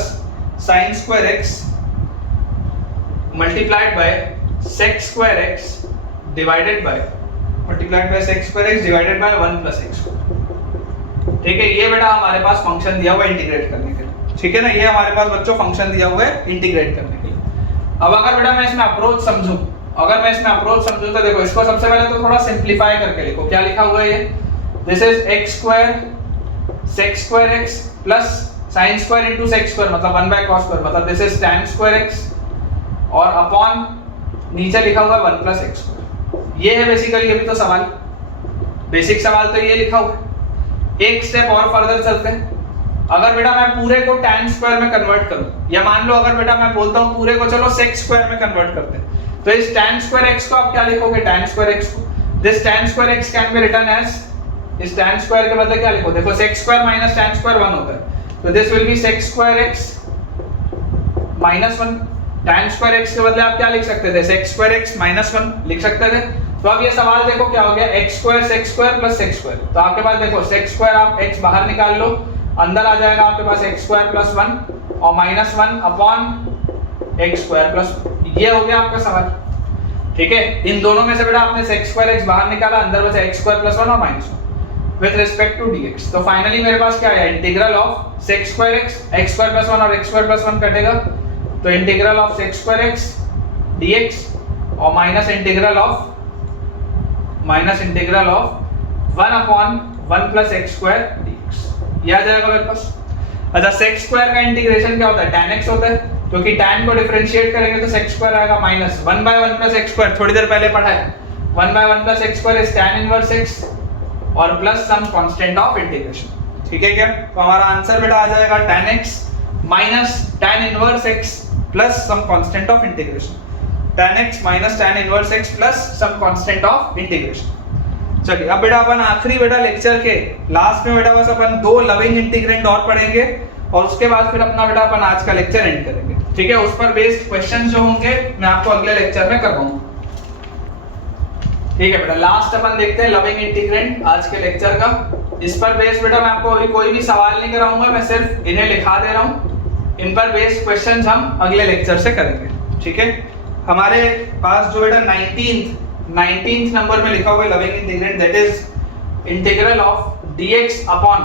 sine square x multiplied by sec square x divided by sec square x divided by 1 plus x। ठीक है, ये बेटा हमारे पास फंक्शन दिया हुआ है इंटीग्रेट करने के लिए। ठीक है ना, ये हमारे पास बच्चों फंक्शन दिया हुआ है इंटीग्रेट करने के लिए। अब अगर बेटा मैं इसमें अप्रोच समझूं, तो देखो इसको सबसे पहले तो थोड़ा सिंपलीफाई करके लिखो। क्या लिखा हुआ है ये, this is x square sec square x plus sin square into sec square मतलब 1 बाय cos स्क्वायर मतलब this is tan square x और अपॉन नीचे लिखा हुआ है 1 प्लस x स्क्वायर। ये है बेसिकली अभी तो सवाल, बेसिक सवाल तो ये लिखा हुआ है। एक स्टेप और फर्दर चलते हैं। अगर बेटा मैं पूरे को tan स्क्वायर में कन्वर्ट करूं, या मान लो अगर बेटा मैं बोलता हूं पूरे को चलो sec स्क्वायर में कन्वर्ट करते हैं, तो इस tan स्क्वायर x को आप क्या लिखोगे, tan स्क्वायर x को, this tan square x can be written as, इस tan स्क्वायर के बदले क्या लिखो, देखो sec square minus tan square 1 होता है, तो this will be sec square x minus 1। tan square x के बदले आप क्या लिख सकते थे, sec स्क्वायर x माइनस 1 लिख सकते थे। तो अब ये सवाल देखो क्या हो गया, x square sec square plus sec square, तो आपके पास देखो sec स्क्वायर आप x बाहर निकाल लो, अंदर आ जाएगा आपके पास x स्क्वायर प्लस 1 और minus 1 upon x square plus 1। ये हो गया आपका सवाल। ठीक है, इन दोनों में से बेटा आपने sec स्क्वायर x बाहर निकाला, अंदर बचा x स्क्वायर प्लस 1 और minus 1 with respect to dx। तो फाइनली मेरे पास क्या है, integral of sec square x square plus 1 और x स्क्वायर प्लस 1 कटेगा, तो integral of sec square x dx और minus integral of 1 upon 1 plus x square dx, ये आ जाएगा मेरे पास। अच्छा, sec स्क्वायर का इंटीग्रेशन क्या होता है, tan x होता है, क्योंकि tan को डिफरेंशिएट करेंगे तो sec स्क्वायर आएगा minus 1 by 1 plus x square, थोड़ी देर पहले पढ़ा है, 1 by 1 plus x square is tan inverse x और plus some constant of integration. ठीक है क्या, तो हमारा आंसर बेटा आ जाएगा tan x minus tan inverse x plus some constant of integration, tan x minus tan inverse x plus some constant of integration. चलिए अब बेटा अपन आखिरी बेटा लेक्चर के लास्ट में बेटा बस अपन 2 लविंग इंटीग्रेंड और पढ़ेंगे और उसके बाद फिर अपना बेटा अपन आज का लेक्चर एंड करेंगे। ठीक है, उस पर बेस्ड क्वेश्चन जो होंगे मैं आपको अगले लेक्चर में करवाऊंगा। ठीक है बेटा, लास्ट अपन देखते हैं लविंग इंटीग्रेंड आज के लेक्चर का। इस पर बेस्ड बेटा मैं आपको अभी कोई भी सवाल नहीं कराऊंगा, मैं सिर्फ इन्हें लिखा दे रहा हूँ, इन पर बेस्ड क्वेश्चंस हम अगले लेक्चर से करेंगे। ठीक है, हमारे पास जो बेटा 19th नंबर में लिखा हुआ है loving integrand, that is integral of dx upon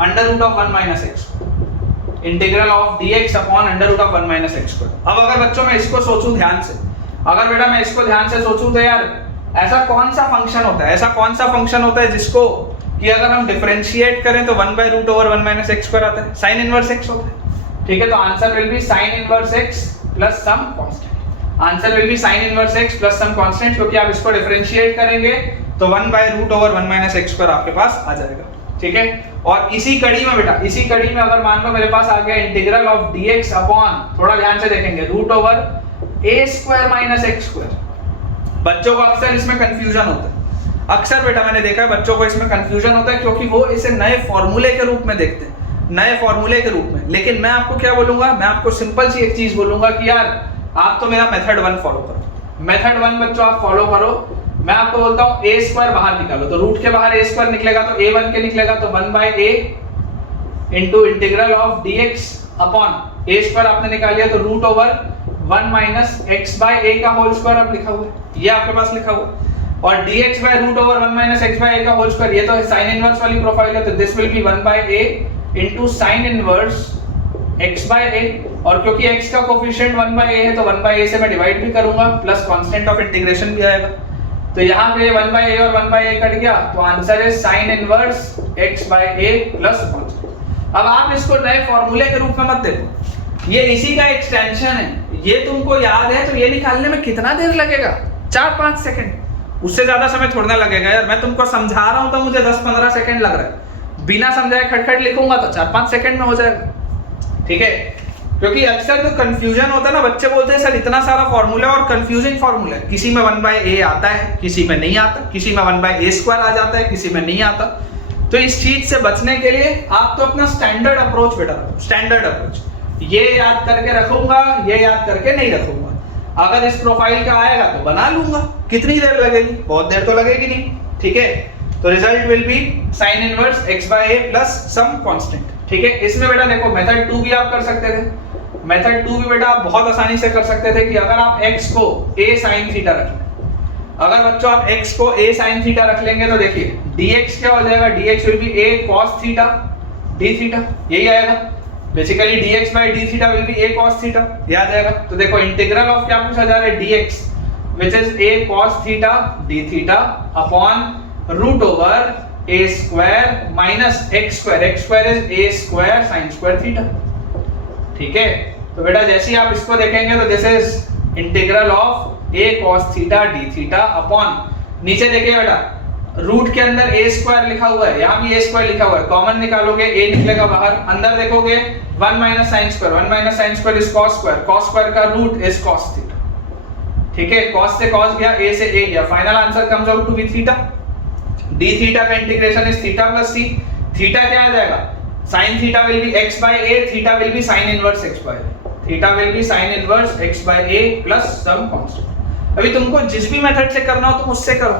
under root of 1 minus x, integral of dx upon under root of 1 minus x। अब अगर बच्चों मैं इसको सोचूं ध्यान से, अगर बेटा मैं इसको ध्यान से सोचूं तो यार ऐसा कौन सा फंक्शन होता है, जिसको कि अगर हम डिफरेंशिएट करें तो 1 by root over 1 minus x square आता है, साइन इनवर्स x होता है। ठीक है, तो answer will be sine inverse x plus some constant, answer will be sine inverse x plus some constant, क्योंकि आप इसको डिफरेंशिएट करेंगे तो 1 by root over 1 minus x square आपके पास आ जाएगा। ठीक है, और इसी कड़ी में बेटा, इसी कड़ी में अगर मान लो मेरे पास आ गया इंटीग्रल ऑफ dx अपॉन, थोड़ा ध्यान से देखेंगे, root over a square minus x square. बच्चों को अक्सर इसमें कंफ्यूजन होता है, अक्सर बेटा मैंने देखा है बच्चों को इसमें कंफ्यूजन होता है, क्योंकि वो इसे नए फॉर्मूले के रूप में देखते हैं, नए फॉर्मूले के रूप में। लेकिन मैं आपको क्या बोलूंगा, मैं आपको सिंपल सी एक चीज बोलूंगा कि यार आप तो मेरा मेथड 1 फॉलो करो, मेथड 1 बच्चों आप फॉलो करो। मैं आपको बोलता हूं a स्क्वायर बाहर निकालो, तो रूट के बाहर a स्क्वायर निकलेगा तो a1 के निकलेगा, तो 1 by a into integral of dx upon a square आपने निकाल लिया, तो root over 1 minus x by a का होल स्क्वायर अब लिखा हुआ है, ये आपके पास लिखा हुआ है, और dx by root over 1 minus x by a का होल स्क्वायर, ये तो साइन इनवर्स वाली प्रोफाइल है, तो this will be 1 by a into sine inverse x by a, और क्योंकि x का कोफिशिएंट 1 बाय a है तो 1 बाय a से मैं डिवाइड भी करूंगा, प्लस कांस्टेंट ऑफ इंटीग्रेशन भी आएगा, तो यहाँ पे 1 बाय a और 1 बाय a कट गया, तो आंसर है sine inverse x by a plus constant. अब आप इसको नए फॉर्मूले के रूप में मत देखो, ये इसी का एक्सटेंशन है, ये तुमको याद है तो ये निकालने में कितना देर लगेगा, 4-5 सेकंड, उससे ज्यादा समय थोड़ा लगेगा यार। मैं तुमको समझा रहा हूं तो मुझे 10-15 सेकंड लग रहा है, बिना समझाए खटखट लिखूंगा तो 4-5 सेकंड में हो जाएगा। ठीक है, क्योंकि अक्सर जो कंफ्यूजन होता है ना, बच्चे बोलते हैं सर इतना सारा फॉर्मूला और कंफ्यूजिंग फॉर्मूला है, किसी में 1 बाय a आता है, किसी में नहीं आता, किसी में 1 बाय a स्क्वायर आ जाता है, किसी में नहीं आता। तो इस चीज से बचने के लिए आप तो अपना स्टैंडर्ड अप्रोच बेटा, स्टैंडर्ड अप्रोच, ये याद करके रखूंगा, ये याद करके नहीं रखूंगा। अगर इस प्रोफाइल का आएगा तो बना लूंगा, कितनी देर लगेगी, बहुत देर तो लगेगी नहीं, ठीक है। तो result will be sine inverse x by a plus some constant, ठीक है। इसमें बेटा देखो मेथड 2 भी आप कर सकते थे, मेथड 2 भी बेटा आप बहुत आसानी से कर सकते थे कि अगर आप x को a sin थीटा रख लें, अगर बच्चों आप x को a sin थीटा रख लेंगे तो देखिए dx क्या हो जाएगा, dx will be a cos theta d theta, यही आएगा basically dx by d theta will B a cos theta, याद आएगा। तो देखो इंटीग्रल ऑफ क्या पूछा जा रहा है, dx which is a cos theta d theta upon root over a square minus x square is a square sin square theta, ठीक है। तो बेटा जैसे ही आप इसको देखेंगे तो this is integral of a cos theta d theta upon, नीचे देखिए बेटा रूट के अंदर a स्क्वायर लिखा हुआ है, यहाँ भी a स्क्वायर लिखा हुआ है, कॉमन निकालोगे a निकलेगा बाहर, अंदर देखोगे 1 minus sine square, 1 minus sine square is cos square, cos square का रूट इज cos थीटा, ठीक है। cos से cos गया, a से a गया, final answer comes out to be theta. d theta का integration is theta plus c, theta क्या आ जाएगा, sin theta will be x by a, theta will be sin inverse x by a, theta will be sin inverse x by a plus some constant. अभी तुमको जिस भी method से करना हो तुम उससे करो,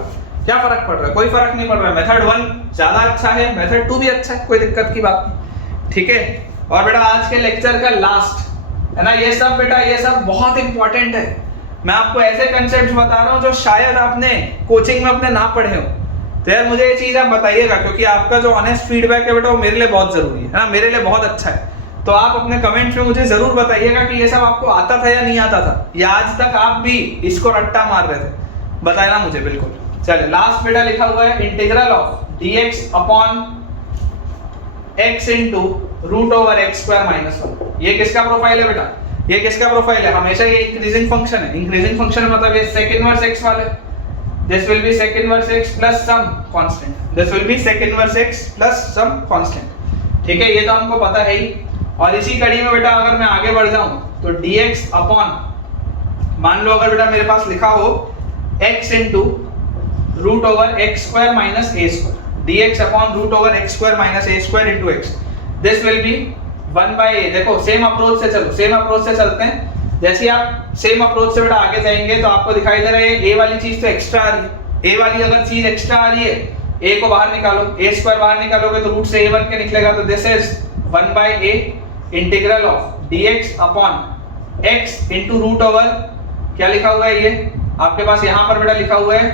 क्या फर्क पड़ रहा है, कोई फर्क नहीं पड़ रहा है। मेथड 1 ज्यादा अच्छा है, मेथड 2 भी अच्छा है, कोई दिक्कत की बात नहीं, ठीक है। और बेटा आज के लेक्चर का लास्ट है ना, ये सब बेटा ये सब बहुत इंपॉर्टेंट है। मैं आपको ऐसे कंसेप्ट्स बता रहा हूँ जो शायद आपने कोचिंग में अपने ना पढ़े हो, तो यार मुझे ये चीज आप बताइएगा, क्योंकि आपका जो ऑनेस्ट फीडबैक है बेटा वो मेरे लिए बहुत जरूरी है ना, मेरे लिए बहुत अच्छा है। तो आप अपने कमेंट्स में मुझे जरूर बताइएगा कि ये सब आपको आता था या नहीं आता था, या आज तक आप भी इसको रट्टा मार रहे थे, बताना मुझे बिल्कुल। चलिए लास्ट बेटा लिखा हुआ है integral of dx upon x into root over x square minus 1। ये किसका प्रोफाइल है बेटा, ये किसका प्रोफाइल है, हमेशा ये इंक्रीजिंग फंक्शन है, इंक्रीजिंग फंक्शन मतलब ये sec इनवर्स x वाले, this will be sec inverse x plus some constant, this will be sec inverse x plus some constant, ठीक है। ये तो हमको पता है ही। और इसी कड़ी में बेटा अगर मैं आगे बढ़ जाऊं तो dx अपॉन, मान लो अगर बेटा मेरे पास लिखा हो x into root over x square minus a square, dx upon root over x square minus a square into x, this will be 1 by a। देखो सेम अप्रोच से चलो, सेम अप्रोच से चलते हैं। जैसे आप सेम अप्रोच से बेटा आगे जाएंगे तो आपको दिखाई दे रहा है a वाली चीज तो एक्स्ट्रा आ रही है, a वाली अगर चीज एक्स्ट्रा आ रही है, a को बाहर निकालो, a स्क्वायर बाहर निकालोगे तो रूट से a बन के निकलेगा, तो this is 1 by a integral of dx upon x into root over, क्या लिखा हुआ है ये आपके पास यहाँ पर बेटा लिखा हुआ है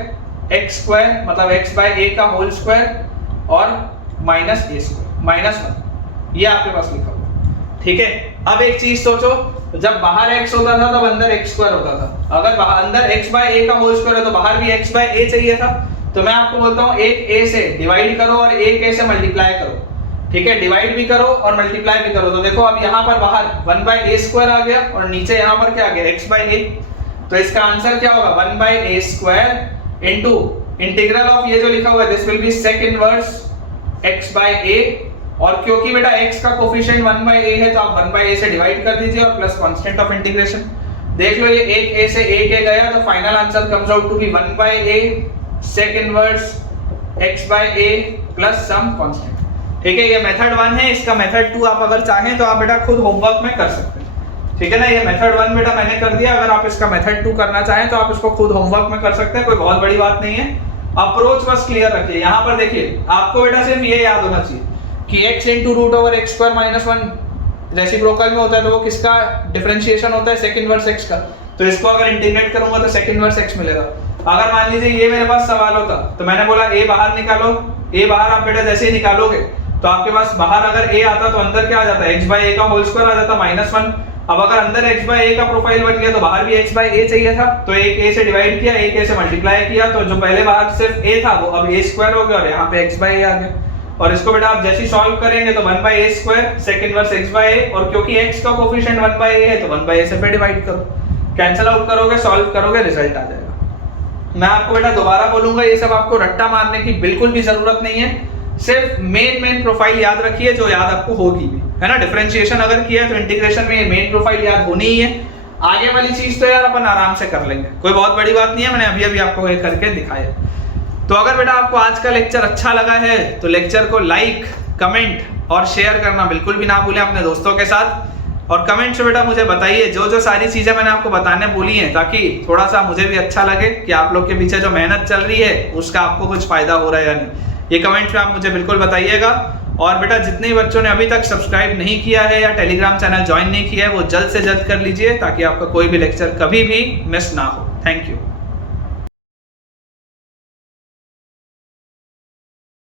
x स्क्वायर मतलब x by a का होल स्क्वायर और माइनस a स्क्वायर माइनस 1, ये आपके पास लिखा हुआ है, ठीक है। अब एक चीज सोचो, जब बाहर x होता था तब अंदर x स्क्वायर होता था, अगर अंदर x by a का होल स्क्वायर है तो बाहर भी x by a चाहिए था। तो मैं आपको बोलता हूँ एक a से डिवाइड करो और एक a से मल्टीप्लाई करो, ठीक है, डिवाइड भी करो और मल्टीप्लाई भी करो। तो देखो अब यहाँ पर बाहर 1 by a स्क्वायर आ गया और नीचे यहाँ पर क्या आ गया x by a, तो इसका आंसर क्या होगा 1 by a square into integral of ये जो लिखा हुआ है this will be sec inverse x by a, और क्योंकि बेटा x का कोफिशिएंट 1 by a है तो आप 1 by a से डिवाइड कर दीजिए और प्लस कांस्टेंट ऑफ इंटीग्रेशन। देख लो ये एक a से एक a गया तो final answer comes out to be 1 by a sec inverse x by a plus some constant, ठीक है। ये मेथड 1 है, इसका मेथड 2 आप अगर चाहें तो आप बेटा खुद होमवर्क में कर सकते हैं, ठीक है ना। ये मेथड 1 बेटा मैंने कर दिया, अगर आप इसका मेथड 2 करना चाहें तो आप इसको खुद होमवर्क में कर सकते हैं, कोई बहुत बड़ी बात नहीं है। अप्रोच बस क्लियर रखिए। यहाँ पर देखिए आपको बेटा सिर्फ ये याद होना चाहिए कि x into root over x square minus 1 reciprocal में होता है तो वो किसका डिफरेंशिएशन होता है, सेक इनवर्स x का। तो इसको अगर इंटीग्रेट करूंगा तो सेक इनवर्स x मिलेगा। अगर मान लीजिए ये मेरे पास सवाल होता तो मैंने बोला a बाहर निकालो, a बाहर आप बेटा जैसे ही निकालोगे तो आपके पास बाहर अगर a आता तो अंदर क्या आ जाता है x by a का होल स्क्वायर आ जाता माइनस 1। अब अगर अंदर x by a का प्रोफाइल बन गया तो बाहर भी x by a चाहिए था, तो एक a से डिवाइड किया, एक a से मल्टीप्लाई किया, तो जो पहले बाहर सिर्फ a था वो अब a स्क्वायर हो गया और यहाँ पे x by a आ गया। और इसको बेटा आप जैसे ही सॉल्व करेंगे तो 1 by a square sec inverse x by a, और क्योंकि x का कोफिशिएंट 1 by a है तो 1 by a से पे डिवाइड करो, कैंसिल आउट करोगे, सॉल्व करोगे, रिजल्ट आ जाएगा। मैं आपको बेटा दोबारा बोलूंगा ये सब आपको रट्टा मारने की बिल्कुल भी जरूरत नहीं है, सिर्फ मेन प्रोफाइल याद रखिए जो याद आपको होगी भी, है ना। डिफरेंशिएशन अगर किया है तो इंटीग्रेशन में मेन प्रोफाइल याद होनी ही है, आगे वाली चीज तो यार अपन आराम से कर लेंगे, कोई बहुत बड़ी बात नहीं है, मैंने अभी आपको ये करके दिखाया। तो अगर बेटा आपको आज का लेक्चर अच्छा लगा है तो लेक्चर को लाइक, कमेंट और शेयर करना बिल्कुल भी ना भूलें अपने दोस्तों के साथ। और कमेंट से बेटा मुझे बताइए जो जो सारी चीजें मैंने आपको बताने बोली हैं, ताकि थोड़ा सा मुझे भी अच्छा लगे कि आप लोग के पीछे जो मेहनत चल रही है उसका आपको कुछ फायदा हो रहा है या नहीं। ये कमेंट में आप मुझे बिल्कुल बताइएगा। और बेटा जितने बच्चों ने अभी तक सब्सक्राइब नहीं किया है या टेलीग्राम चैनल ज्वाइन नहीं किया है वो जल्द से जल्द कर लीजिए, ताकि आपका कोई भी लेक्चर कभी भी मिस ना हो। Thank you.